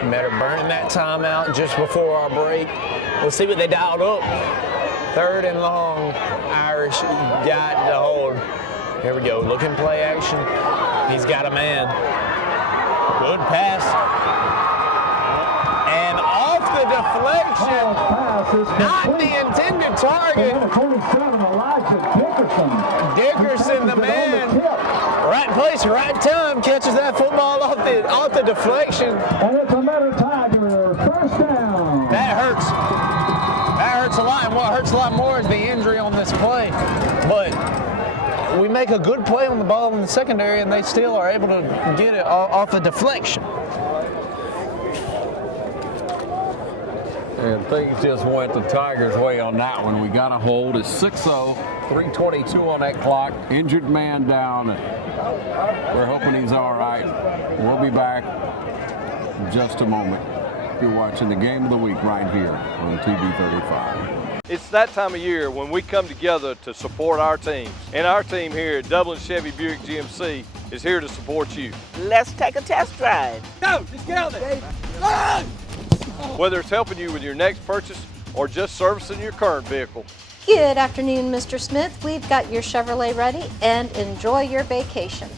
Metter burning that timeout just before our break. Let's see what they dialed up. 3rd and long. Irish got the hold. Here we go. Looking play action. He's got a man. Good pass. And off the deflection. Not the intended target. Dickerson, the man. Right place, right time, catches that football off the deflection. And it's a Metter Tiger 1st down. That hurts. That hurts a lot. And what hurts a lot more is the injury on this play. But we make a good play on the ball in the secondary, and they still are able to get it off the deflection. And things just went the Tigers' way on that one. We got a hold. It's 6-0, 3:22 on that clock. Injured man down. We're hoping he's all right. We'll be back in just a moment. You're watching the Game of the Week right here on TV 35. It's that time of year when we come together to support our teams. And our team here at Dublin Chevy Buick GMC is here to support you. Let's take a test drive. Go, just get out there. Whether it's helping you with your next purchase or just servicing your current vehicle. Good afternoon, Mr. Smith. We've got your Chevrolet ready, and enjoy your vacation.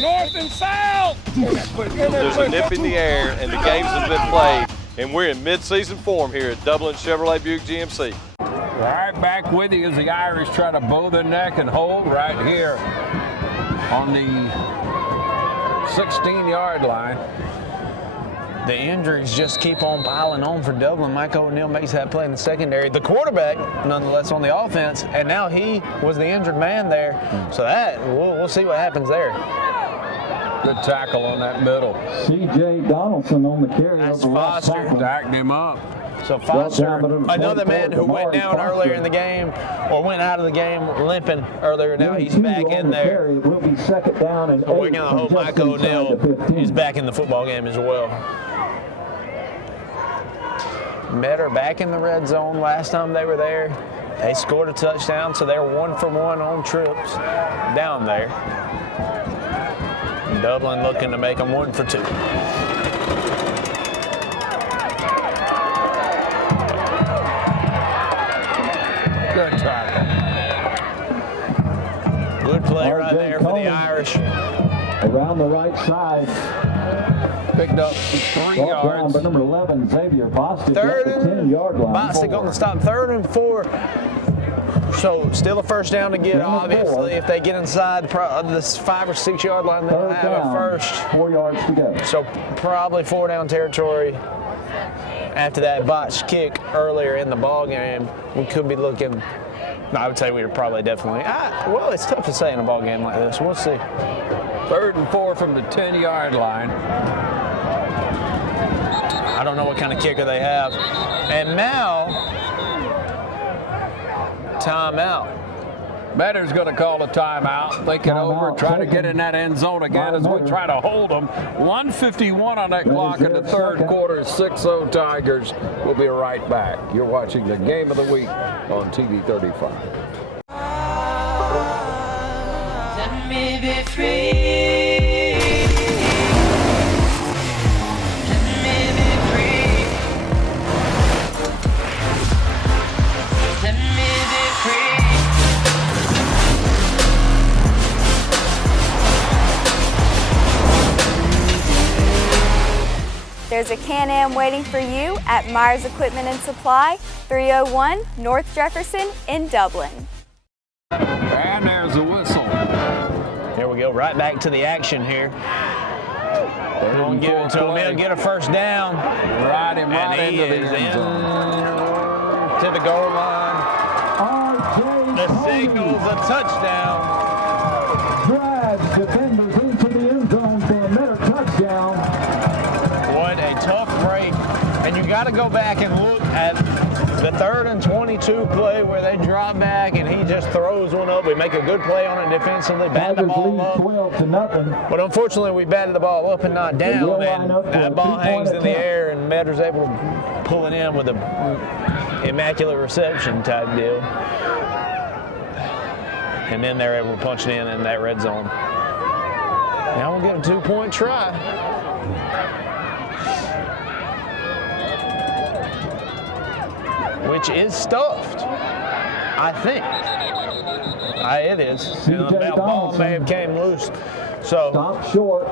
North and south! There's a nip in the air and the games have been played, and we're in mid-season form here at Dublin Chevrolet Buick GMC. Right back with you as the Irish try to bow their neck and hold right here on the 16-yard line. The injuries just keep on piling on for Dublin. Mike O'Neill makes that play in the secondary. The quarterback, nonetheless, on the offense, and now he was the injured man there. So that, we'll see what happens there. Good tackle on that middle. C.J. Donaldson on the carry. That's Foster. Stacked him up. So Foster, another man who went down earlier in the game, or went out of the game limping earlier. Now he's back in there. It will be second down and 8. We're going to hope Mike O'Neill is back in the football game as well. Metter back in the red zone. Last time they were there, they scored a touchdown, so they're 1 for 1 on trips down there. Dublin looking to make them 1 for 2. Good tackle. Good play right there for the Irish. Around the right side. Picked up 3 yards. By number 11, Xavier Bostic. Third at the 10-yard line. Bostic on the stop. 3rd and 4. So still a first down to get, obviously. If they get inside this 5 or 6 yard line, they'll have it first. 4 yards to go. So probably 4 down territory. After that botched kick earlier in the ball game, we could be looking. I would say we were probably definitely. Well, it's tough to say in a ball game like this. We'll see. 3rd and 4 from the 10-yard line. I don't know what kind of kicker they have. And now, timeout. Better's going to call a timeout. Think it over, try to get in that end zone again as we try to hold them. 1:51 on that clock in the 3rd quarter. 6-0 Tigers. We'll be right back. You're watching the Game of the Week on TV 35. Let me be free. There's a Can-Am waiting for you at Myers Equipment and Supply, 301 North Jefferson in Dublin. And there's a whistle. There we go, right back to the action here. They're going to give it to him. He'll get a first down. Right him right into the end zone. To the goal line. The signal's a touchdown. Drives defenders into the end zone for another touchdown. What a tough break. And you got to go back and look at the 3rd and 22 play where they drop back and he just throws one up. We make a good play on it defensively, bat the ball up. 12-0. But unfortunately, we batted the ball up and not down. And that ball hangs in the air and Metter's able to pull it in with a immaculate reception type deal. And then they're able to punch it in that red zone. Now we'll get a 2-point try. Which is stuffed, I think. It is. The ball may have came loose. So stop short.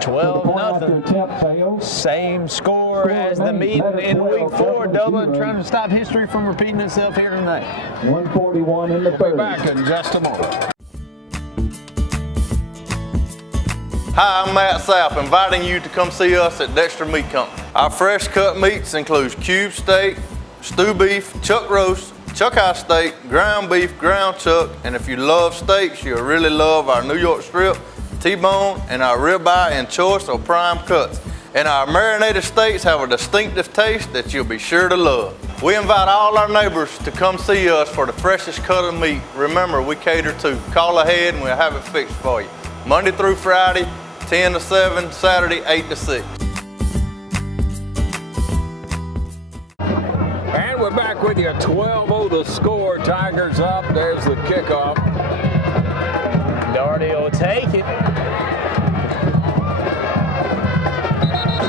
12-0. Same score as the meeting in week 4. Dublin trying to stop history from repeating itself here tonight. 1:41 in the 3rd. We'll be back in just a moment. Hi, I'm Matt Sapp, inviting you to come see us at Dexter Meat Company. Our fresh cut meats include cube steak, stew beef, chuck roast, chuck high steak, ground beef, ground chuck, and if you love steaks, you'll really love our New York strip, T-bone, and our ribeye in choice or prime cuts. And our marinated steaks have a distinctive taste that you'll be sure to love. We invite all our neighbors to come see us for the freshest cut of meat. Remember, we cater to. Call ahead and we'll have it fixed for you. Monday through Friday, 10 to 7, Saturday, 8 to 6. And we're back with you. 12-0 the score. Tigers up. There's the kickoff. Darty will take it.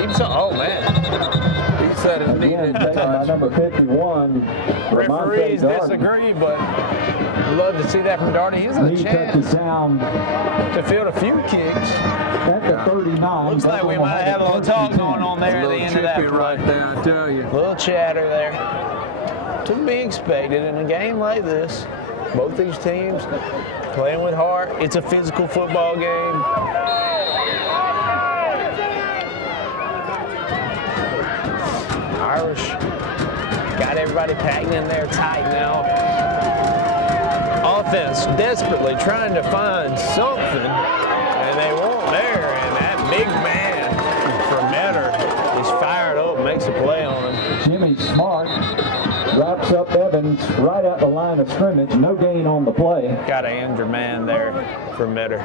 Keeps on. Oh, man. He said it needed touch. Number 51. Referees disagree, but we'd love to see that from Darty. He's a chance to field a few kicks. At the 39. Looks like we might have had a little talk going on there at the end of that play. Right there, I tell you. Little chatter there. To be expected in a game like this. Both these teams playing with heart. It's a physical football game. Irish got everybody packed in there tight now. Offense desperately trying to find something, and they won't there. And that big man from Metter is fired up, makes a play on him. Jimmy Smart wraps up Evans right at the line of scrimmage. No gain on the play. Got an injured man there for Metter.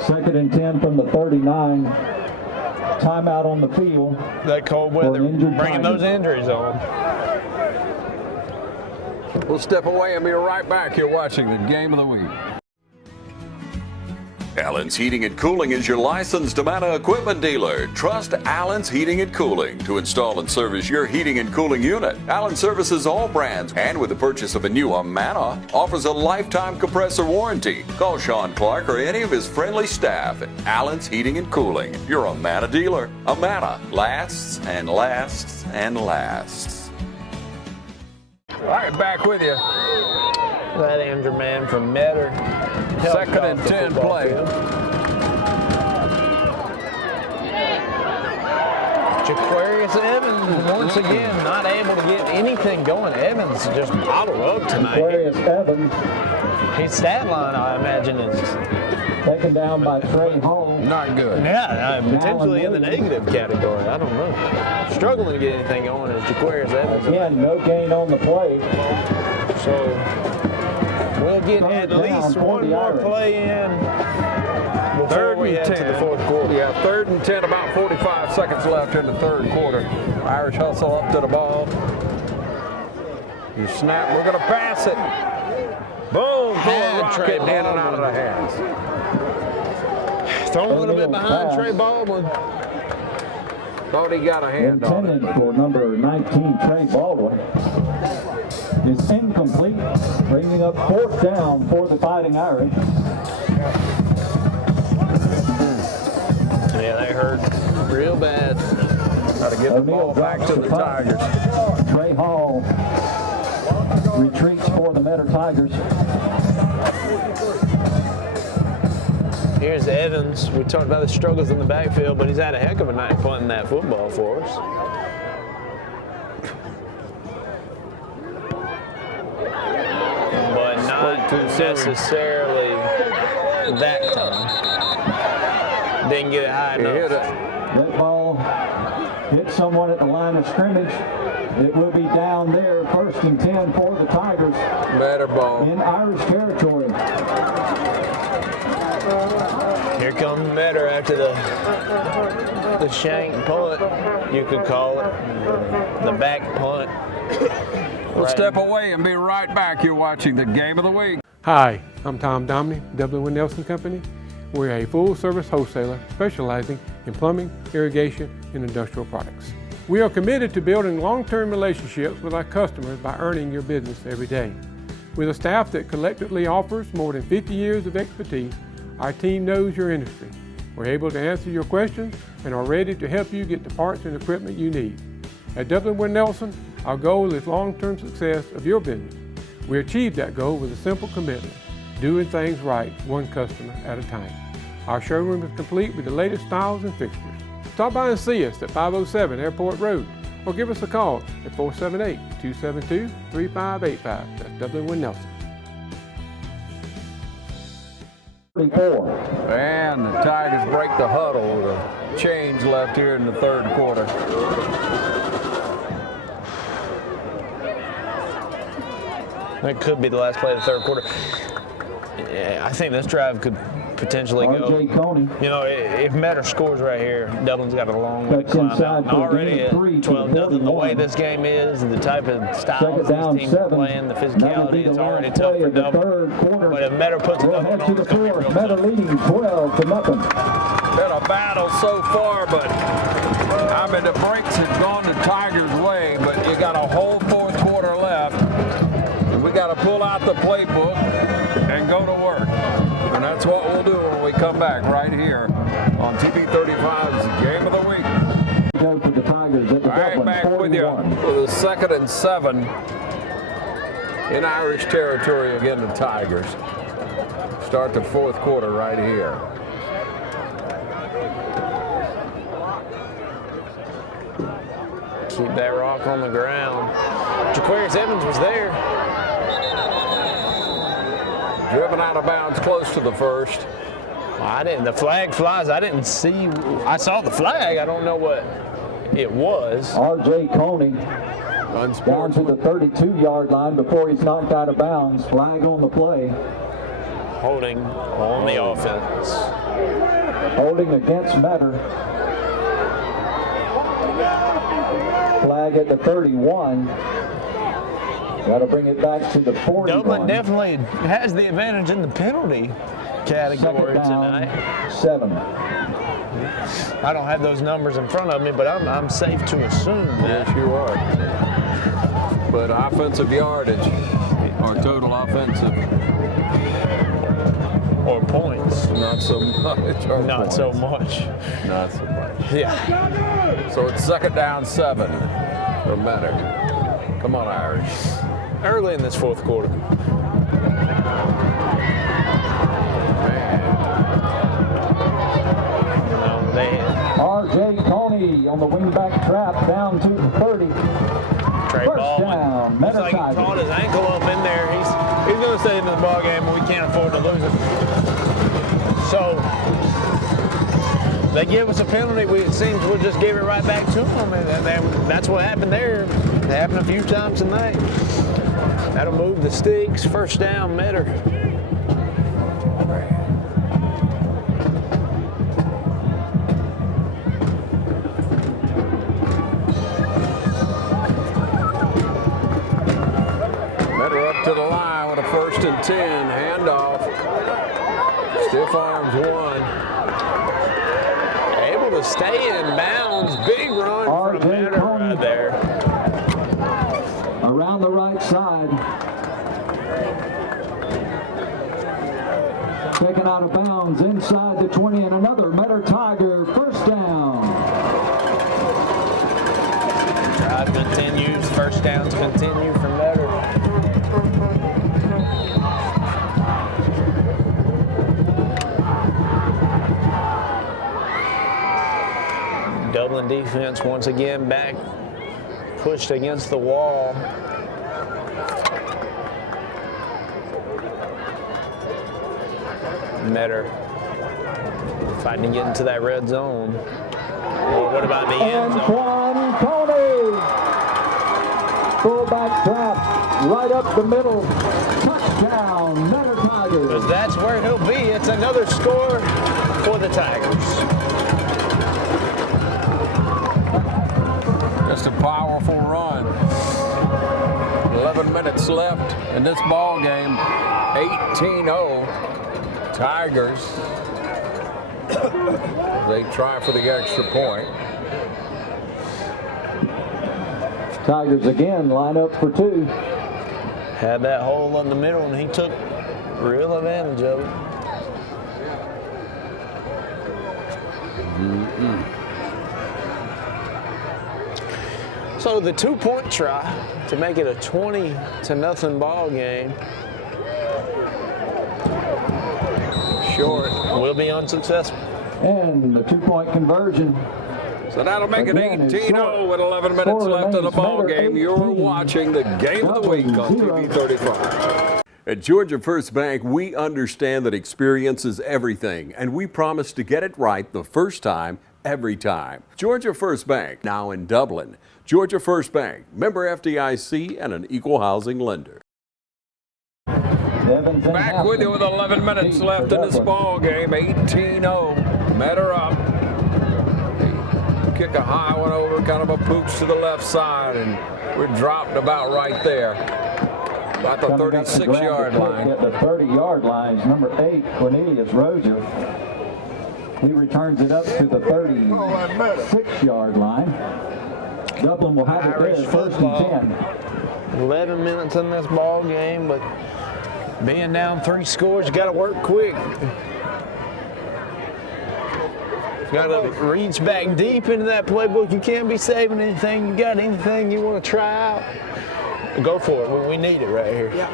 2nd and 10 from the 39. Timeout on the field. That cold weather bringing those injuries on. We'll step away and be right back. You're watching the Game of the Week. Allen's Heating and Cooling is your licensed Amana equipment dealer. Trust Allen's Heating and Cooling to install and service your heating and cooling unit. Allen services all brands, and with the purchase of a new Amana, offers a lifetime compressor warranty. Call Sean Clark or any of his friendly staff at Allen's Heating and Cooling, your Amana dealer. Amana lasts and lasts and lasts. All right, back with you. That injured man from Metter. 2nd and 10 play. Jaquarius Evans once again not able to get anything going. Evans just bottled up tonight. Jaquarius Evans. His stat line, I imagine, is taken down by Trey Hall. Not good. Yeah, potentially in the negative category. I don't know. Struggling to get anything going is Jaquarius Evans. Again, no gain on the play. So we'll get at least one more play in before we head to the 4th quarter. Yeah, 3rd and 10, about 45 seconds left in the 3rd quarter. Irish hustle up to the ball. You snap, we're going to pass it. Boom, rocket in and out of the hands. Throw a little bit behind Trey Baldwin. Thought he got a hand on it. Intended for number 19, Trey Baldwin. Is incomplete, bringing up 4th down for the Fighting Irish. Yeah, they hurt real bad. Got to get the ball back to the Tigers. Trey Hall retreats for the Metter Tigers. Here's Evans. We talked about the struggles in the backfield, but he's had a heck of a night punting that football for us. But not necessarily that time. Didn't get it high enough. That ball hit someone at the line of scrimmage. It will be down there, 1st and 10 for the Tigers. Better ball. In Irish territory. Here comes Metter after the shank punt, you could call it. The back punt. We'll step away and be right back. You're watching the Game of the Week. Hi, I'm Tom Domney, Dublin with Nelson Company. We're a full-service wholesaler specializing in plumbing, irrigation, and industrial products. We are committed to building long-term relationships with our customers by earning your business every day. With a staff that collectively offers more than 50 years of expertise, our team knows your industry. We're able to answer your questions and are ready to help you get the parts and equipment you need. At Dublin with Nelson, our goal is long-term success of your business. We achieve that goal with a simple commitment, doing things right, one customer at a time. Our showroom is complete with the latest styles and fixtures. Stop by and see us at 507 Airport Road or give us a call at 478-272-3585. That's Dublin with Nelson. And the Tigers break the huddle with a change left here in the third quarter. That could be the last play of the third quarter. Yeah, I think this drive could potentially go. You know, if Metter scores right here, Dublin's got a long way to climb out. And already at 12-0, the way this game is, the type of styles these teams are playing, the physicality, it's already tough for Dublin. But if Metter puts another one on, it's going to be real Metter leading 12-0. Been a battle so far, but I mean the breaks have gone the Tigers' way, but you got a whole fourth quarter left. We got to pull out the playbook and go to work. And that's what we'll do when we come back right here on TV35's Game of the Week. Go for the Tigers at the All right, Dublin, back 41. with you with a 2nd and 7 in Irish territory again, the Tigers. Start the fourth quarter right here. Keep that rock on the ground. Jaquarius Evans was there. Driven out of bounds close to the first. I didn't. The flag flies. I didn't see. I saw the flag. I don't know what it was. R.J. Coney down to the 32-yard line before he's knocked out of bounds. Flag on the play. Holding on the offense. Holding against Metter. Flag at the 31. Got to bring it back to the 41. Dublin definitely has the advantage in the penalty category tonight. 7. I don't have those numbers in front of me, but I'm safe to assume that. Yes, you are. But offensive yardage or total offensive or points, not so much. Not so much. Not so much. Yeah. So it's 2nd down 7 for Metter. Come on, Irish. Early in this fourth quarter. R.J. Coney on the wingback trap down to the 30. Trey First Baldwin. down, Looks like he caught his ankle up in there. He's going to stay in the ball game, and we can't afford to lose it. So they give us a penalty. It seems we'll just give it right back to them, and that's what happened there. It happened a few times tonight. That'll move the sticks. First down, Metter. Metter up to the line with a 1st and 10. Handoff. Stiff arms 1. Able to stay in bounds. Big run from Metter right there. Around the right side. Taken out of bounds inside the 20 and another Metter Tiger first down. Drive continues. First downs continue for Metter. Dublin defense once again back. Pushed against the wall. Metter fighting to get into that red zone. Or what about the end zone? Antoine Coney. Fullback trap right up the middle. Touchdown, Metter Tigers. Because that's where he'll be. It's another score for the Tigers. Just a powerful run. 11 minutes left in this ball game. 18-0. Tigers. They try for the extra point. Tigers again line up for 2. Had that hole in the middle, and he took real advantage of it. So the 2-point try to make it a 20-0 ball game. Short. Will be unsuccessful. And the 2-point conversion. So that'll make it 18-0 with 11 minutes left in the ball game. You're watching the Game of the Week on TV35. At Georgia First Bank, we understand that experience is everything, and we promise to get it right the first time, every time. Georgia First Bank, now in Dublin. Georgia First Bank, member FDIC and an equal housing lender. Back with you with 11 minutes left in this ball game. 18-0. Metter up. Kick a high one over, kind of a pooch to the left side, and we're dropped about right there. About the 36-yard line. At the 30-yard line is number 8, Cornelius Rozier. He returns it up to the 36-yard line. Dublin will have it there, first and 10. 11 minutes in this ball game, but being down 3 scores, you got to work quick. Got to reach back deep into that playbook. You can't be saving anything. You got anything you want to try out, go for it. We need it right here. Yeah.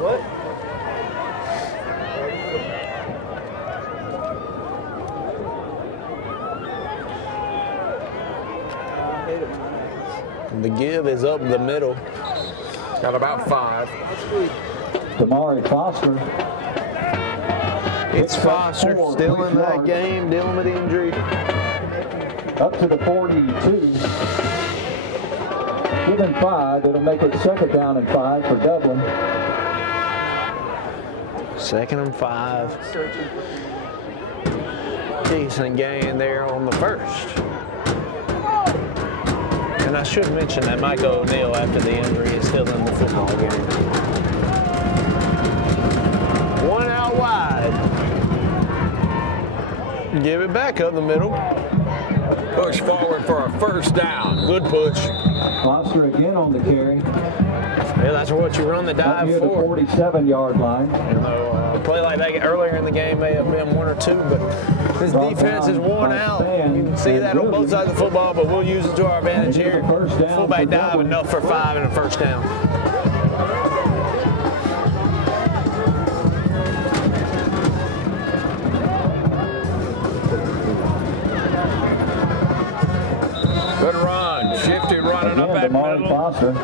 What? The give is up the middle. Got about 5. Damari Foster. It's Foster still in that game, dealing with injury. Up to the 42. Given 5, it'll make it second down and 5 for Dublin. 2nd and 5. Decent gain there on the first. And I should mention that Michael O'Neal, after the injury, is still in the football game. 1 out wide. Give it back up the middle. Push forward for a first down. Good push. Foster again on the carry. Yeah, that's what you run the dive near for. The 47-yard line. You know, a play like that earlier in the game may have been 1 or 2, but this defense is worn out. You can see that on both sides of the football, but we'll use it to our advantage here. Fullback dive enough for 5 and a first down. Good run. Shifty running up that middle. Foster.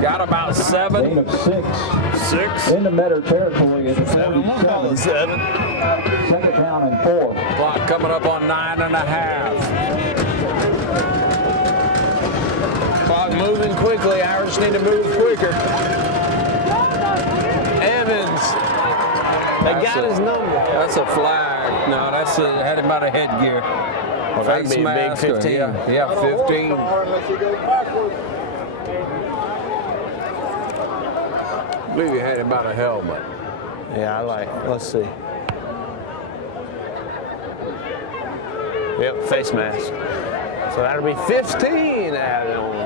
Got about 7. Gain of 6. 6. In the Metter territory at the 7. 47. 7. Second down and 4. Clock coming up on 9.5. Clock moving quickly. Irish need to move quicker. Evans. They got his number. That's a flag. No, that's had him out of headgear. Well, that'd be a big 15. Yeah, 15. I believe he had him out of helmet. Yeah, let's see. Yep, face mask. So that'll be 15 added on.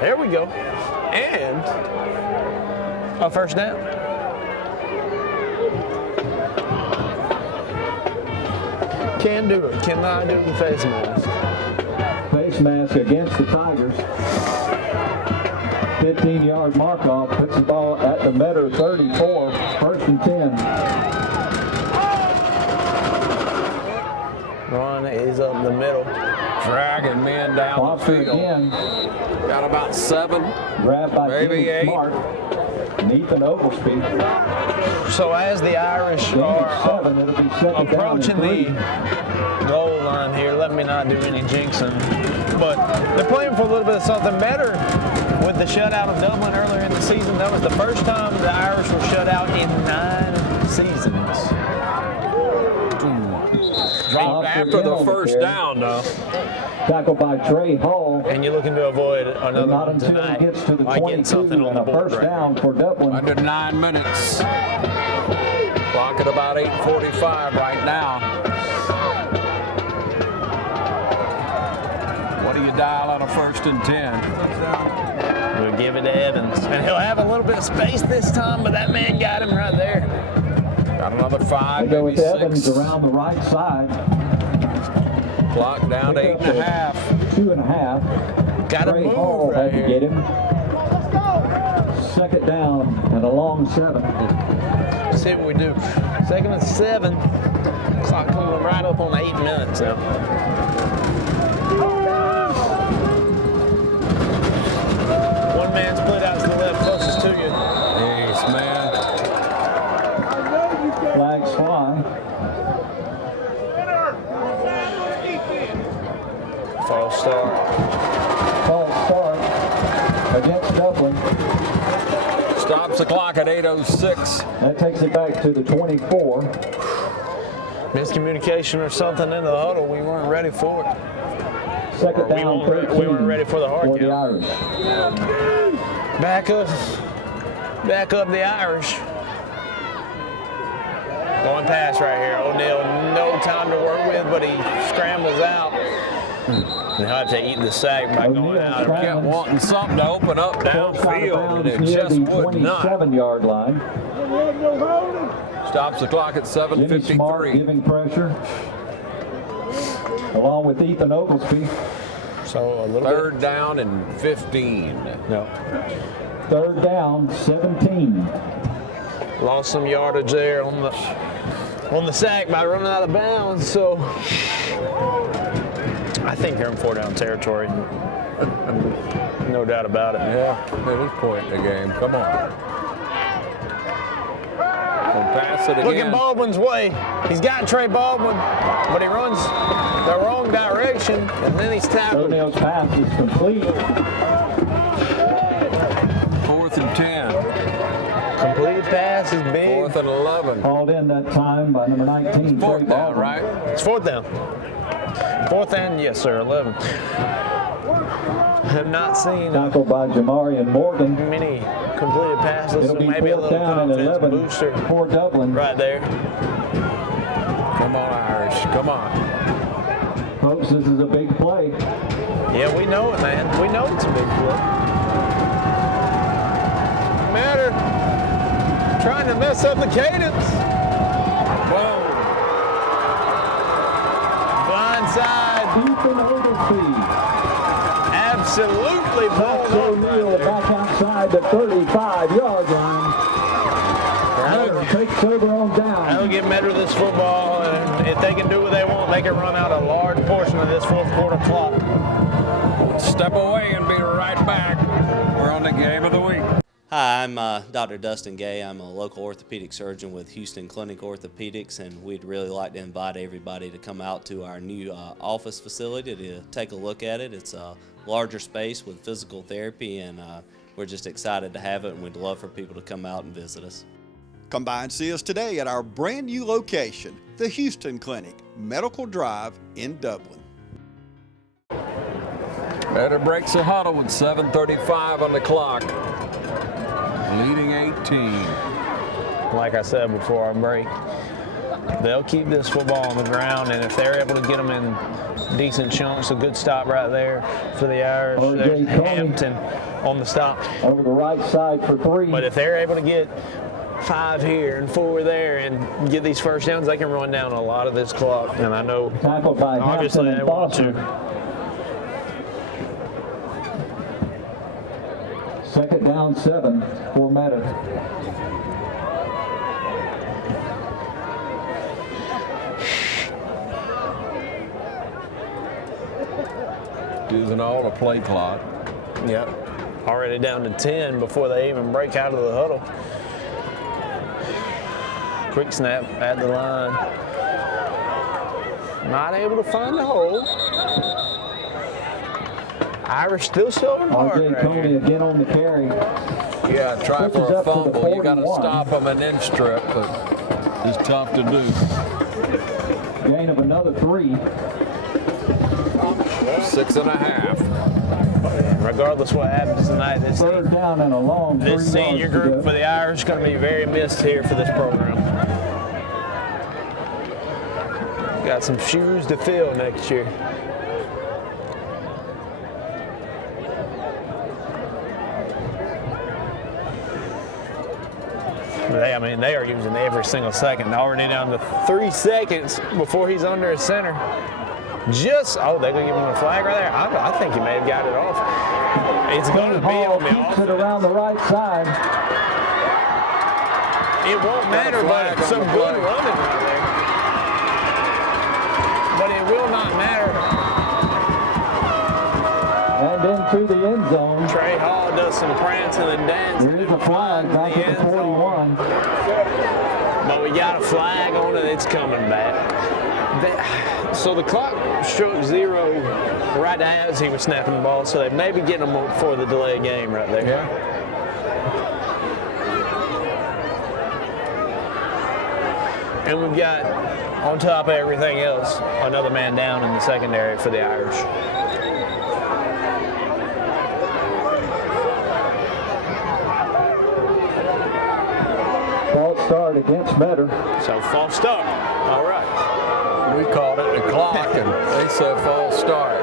There we go. And a first down. Can do it. Cannot do the face mask. Face mask against the Tigers. 15-yard mark off. Puts the ball at the Metter 34. First and 10. Run is up the middle. Dragging men down Foster the field. again. Got about 7. Grabbed by maybe 8. Smart. Ethan Oglesby. So as the Irish are approaching the goal line here, let me not do any jinxing, but they're playing for a little bit of something better with the shutout of Dublin earlier in the season. That was the first time the Irish were shut out in 9 seasons. Dropped after the first down, though. Tackled by Trey Hall. And you're looking to avoid another not one until tonight. He gets to the by 22 getting something on and the a board first right down for Dublin. Under 9 minutes. Clock at about 8:45 right now. What do you dial on a 1st and 10? We'll give it to Evans. And he'll have a little bit of space this time, but that man got him right there. Got another 5, They go maybe with 6. Evans around the right side. Clock down to 8.5. 2.5. Got to move Hall right had to here. get him. Second down and a long 7. Let's see what we do. 2nd and 7. Clock coming right up on 8 minutes now. One man split out to the left closest to you. Yes, man. Flags fly. False start. False start against Dublin. Stops the clock at 8:06. That takes it back to the 24. Miscommunication or something in the huddle. We weren't ready for it. Second down, 13 we weren't ready for the hard for the count. Irish. Back up the Irish. Going pass right here. O'Neal, no time to work with, but he scrambles out. He'll have to eat the sack by going out. Kept wanting something to open up downfield, and it just would not. 27-yard line. Stops the clock at 7:53. Giving pressure, along with Ethan Oglesby. So a little Third down and 15. No. Third down, 17. Lost some yardage there on the sack by running out of bounds. So I think they're in 4-down territory. No doubt about it. Yeah, at this point in the game. Come on. And pass it again. Looking Baldwin's way. He's got Trey Baldwin, but he runs the wrong direction, and then he's tackled. O'Neal's pass is complete. 4th and 10. Complete pass is big. 4th and 11. Called in that time by number 19. Fourth down, right? It's 4th down. 4th and, yes, sir, 11. Have not seen Tackled by Jamarian Morgan. many completed passes, It'll so be maybe a 4th little down and confidence 11 booster for Dublin. right there. Come on, Irish. Come on. Folks, this is a big play. Yeah, we know it, man. We know it's a big play. Matter trying to mess up the cadence. Whoa. Blindside. Ethan Oglesby. Absolutely pulled O'Neal back outside the 35-yard line. Takes over on down. That'll get better this football, and if they can do what they want, they can run out a large portion of this fourth quarter clock. Step away and be right back. We're on the game of the week. Hi, I'm Dr. Dustin Gay. I'm a local orthopedic surgeon with Houston Clinic Orthopedics, and we'd really like to invite everybody to come out to our new office facility to take a look at it. It's a larger space with physical therapy, and we're just excited to have it, and we'd love for people to come out and visit us. Come by and see us today at our brand new location, the Houston Clinic, Medical Drive in Dublin. Better breaks the huddle with 7:35 on the clock. Leading 18. Like I said before our break, they'll keep this football on the ground, and if they're able to get them in decent chunks, a good stop right there for the Irish. There's Hampton on the stop. Over the right side for 3. But if they're able to get 5 here and 4 there and get these first downs, they can run down a lot of this clock. And I know Tackled by obviously Hampton they and want Foster. to. Second down 7 for Meta. Using all the play clock. Yep. Already down to 10 before they even break out of the huddle. Quick snap at the line. Not able to find the hole. Irish still shoving hard R.J. right Coney here. again on the carry. Yeah, try Switches for a up to the fumble. You got to 41. stop them and then strip, but it's tough to do. Gain of another 3. 6.5. Regardless what happens tonight, this Third down and a long 3 this senior yards to group go. for the Irish is going to be very missed here for this program. Got some shoes to fill next year. They are using every single second. Already down to 3 seconds before he's under his center. They're going to give him a flag right there. I think he may have got it off. It's going to be on the keeps it around the right side. It won't matter, but some good running right there. does some prancing and dancing. There is a flag back at the 41. But we got a flag on it. It's coming back. So the clock struck 0 right as he was snapping the ball. So they may be getting him for the delay game right there. Yeah. And we've got, on top of everything else, another man down in the secondary for the Irish. False start against Metter. So false start. All right. We called it the clock, and they said false start.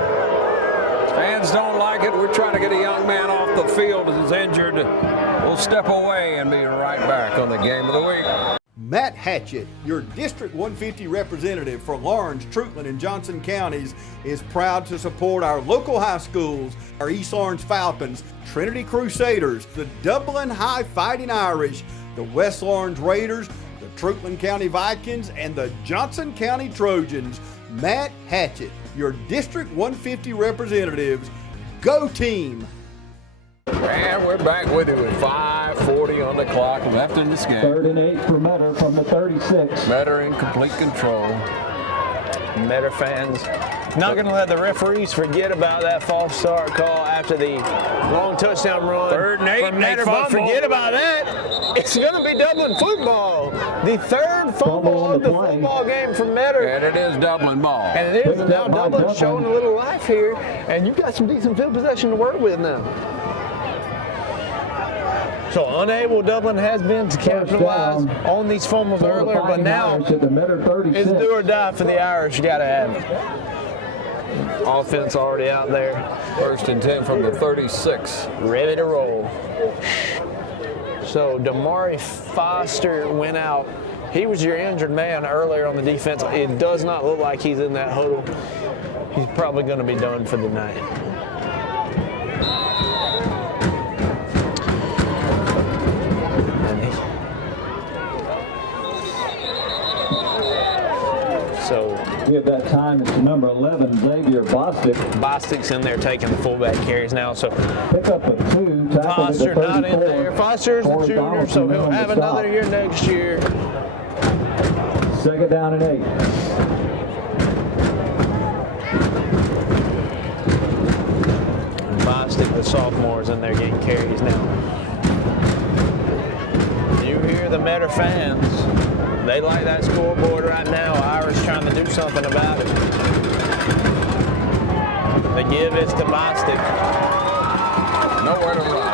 Fans don't like it. We're trying to get a young man off the field who's injured. We'll step away and be right back on the game of the week. Matt Hatchett, your District 150 representative for Lawrence, Truitland, and Johnson counties, is proud to support our local high schools, our East Lawrence Falcons, Trinity Crusaders, the Dublin High Fighting Irish, the West Lawrence Raiders, the Truitland County Vikings, and the Johnson County Trojans. Matt Hatchett, your District 150 representatives. Go team! And we're back with you with 5:40 on the clock left in this game. 3rd and 8 for Metter from the 36. Metter in complete control. Metter fans not going to let the referees forget about that false start call after the long touchdown run. 3rd and 8, Metter fumble. Forget about that. It's going to be Dublin football. The 3rd fumble of the football game for Metter. And it is Dublin ball. And it is. Now Dublin's showing a little life here, and you've got some decent field possession to work with now. So unable Dublin has been to capitalize on these fumbles earlier, but now it's do or die for the Irish. You got to have it. Offense already out there. 1st and 10 from the 36. Ready to roll. So Damari Foster went out. He was your injured man earlier on the defense. It does not look like he's in that huddle. He's probably going to be done for the night. So give that time to number 11, Xavier Bostic. Bostic's in there taking the fullback carries now. So pick up a 2. Foster not in there. Foster's a junior, so he'll have another year next year. 2nd down and 8. Bostic, the sophomores, in there getting carries now. You hear the Metter fans. They like that scoreboard right now. Irish trying to do something about it. They give it to Bostic. Nowhere to run.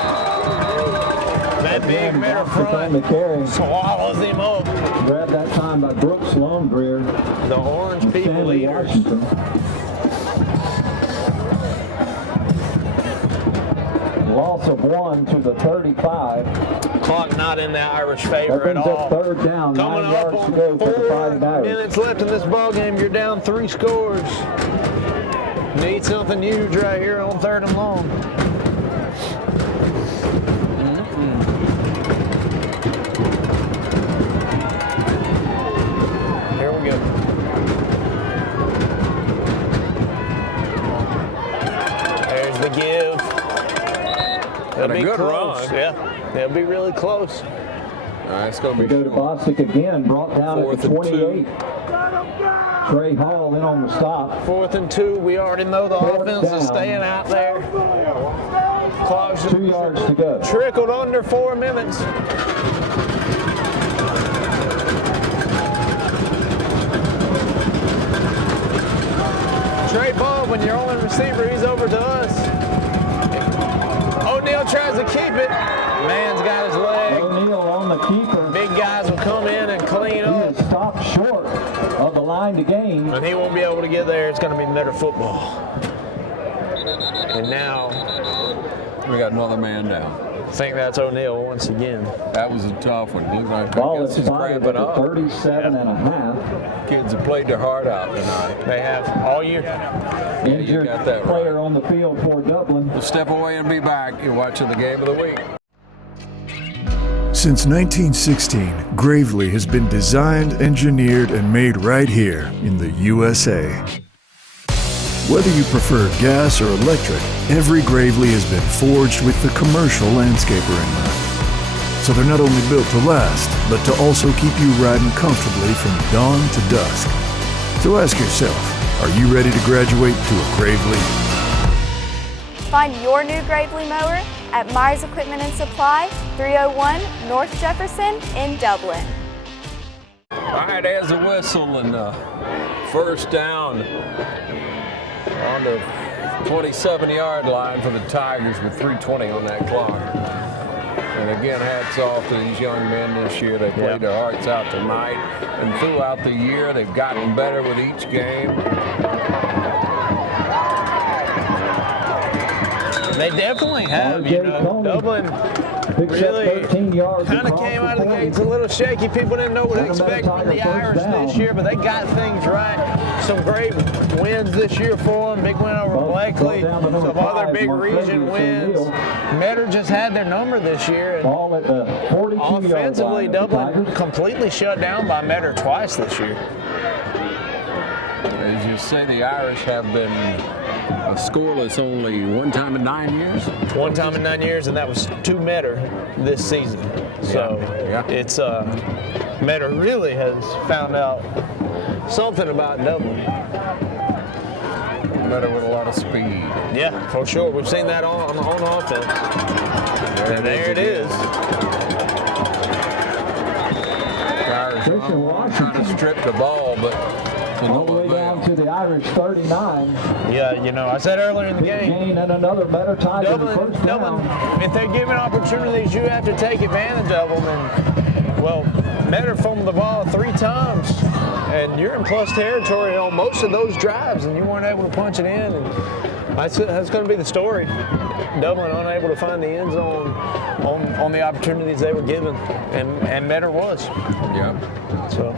That big Metter front swallows him up. Grabbed that time by Brooks Longrear. The Orange people Stanley leaders. Washington. Loss of 1 to the 35. Clock not in the Irish favor at all. 3rd down, 9 yards to go for the Fighting Irish. 4 minutes left in this ball game. You're down 3 scores. Need something huge right here on 3rd and long. Here we go. There's the give. It'll be good close. run. Yeah, it'll be really close. It's going to be. Go to Bostic again, brought down at the 28. Trey Hall in on the stop. 4th and 2. We already know the offense is staying out there. Clock's 2 yards to go. Trickled under 4 minutes. Trey Ball, when your only receiver, he's over to us. O'Neal tries to keep it. Man's got his leg. O'Neal on the keeper. Big guys will come in and clean up. He is stopped short of the line to gain. And he won't be able to get there. It's going to be Metter football. And now we got another man down. I think that's O'Neal once again. That was a tough one. Looks like ball is spotted at the 37 and a half. Kids have played their heart out tonight. They have all year. Injured player on the field for Dublin. We'll step away and be back. You're watching the game of the week. Since 1916, Gravely has been designed, engineered, and made right here in the USA. Whether you prefer gas or electric, every Gravely has been forged with the commercial landscaper in mind. So they're not only built to last, but to also keep you riding comfortably from dawn to dusk. So ask yourself, are you ready to graduate to a Gravely? Find your new Gravely mower at Myers Equipment and Supply, 301 North Jefferson in Dublin. All right, there's a whistle and first down on the 27-yard line for the Tigers with 3:20 on that clock. And again, hats off to these young men this year. They played their hearts out tonight, and throughout the year, they've gotten better with each game. They definitely have. You know, Dublin really kind of came out of the gates a little shaky. People didn't know what to expect from the Irish this year, but they got things right. Some great wins this year for them. Big win over Blakely. Some other big region wins. Metter just had their number this year. And offensively, Dublin completely shut down by Metter twice this year. As you say, the Irish have been scoreless only one time in 9 years? One time in 9 years, and that was to Metter this season. So it's Metter really has found out something about Dublin. Metter with a lot of speed. Yeah, for sure. We've seen that on offense. And there it is. Irish trying to strip the ball, but all the way down to the Irish 39. Yeah, you know, I said earlier in the game. And another Metter Tiger first down. If they're given opportunities, you have to take advantage of them. And, well, Metter fumbled the ball 3 times, and you're in plus territory on most of those drives, and you weren't able to punch it in. And that's going to be the story. Dublin unable to find the end zone on the opportunities they were given, and Metter was. Yeah. So.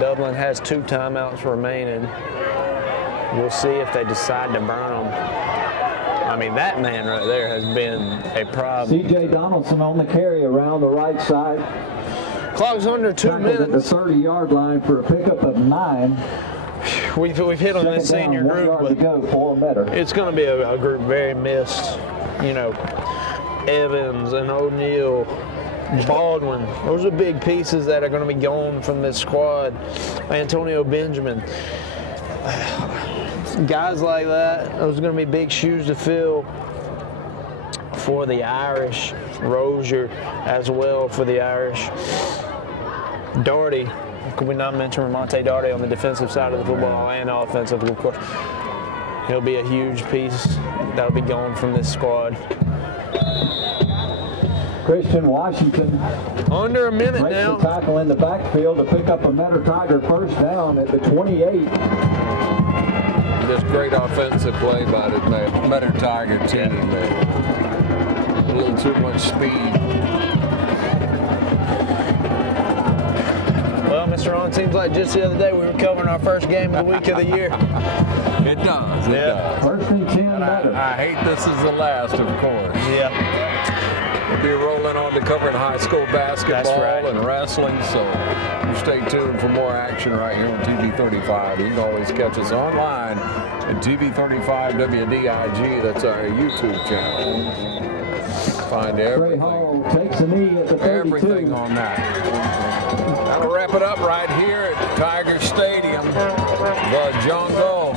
Dublin has 2 timeouts remaining. We'll see if they decide to burn them. I mean, that man right there has been a problem. C.J. Donaldson on the carry around the right side. Clock's under 2 minutes. At the 30-yard line for a pickup of 9. We've hit on this senior group, but it's going to be a group very missed. You know, Evans and O'Neal, Baldwin, those are big pieces that are going to be gone from this squad. Antonio Benjamin, guys like that, those are going to be big shoes to fill for the Irish. Rozier as well for the Irish. Doherty, could we not mention Ramonte Doherty on the defensive side of the football and offensive, of course. He'll be a huge piece that'll be gone from this squad. Christian Washington under a minute breaks now. The tackle in the backfield to pick up a Metter Tiger first down at the 28. Just great offensive play by the Metter Tiger team. A little too much speed. Well, Mr. Ron, seems like just the other day we were covering our first game of the week of the year. It does. It does. First and 10 Metter. I hate this is the last, of course. Yeah. We'll be rolling on to covering high school basketball and wrestling, so stay tuned for more action right here on TV 35. You can always catch us online at TV 35 WDIG. That's our YouTube channel. Find everything. Takes a knee at the 32. Everything on that. That'll wrap it up right here at Tiger Stadium, the jungle.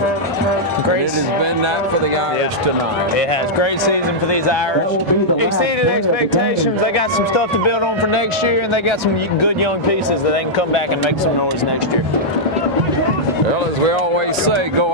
Great. It has been that for the Irish tonight. It has. Great season for these Irish. Exceeded expectations. They got some stuff to build on for next year, and they got some good young pieces that they can come back and make some noise next year. Well, as we always say, go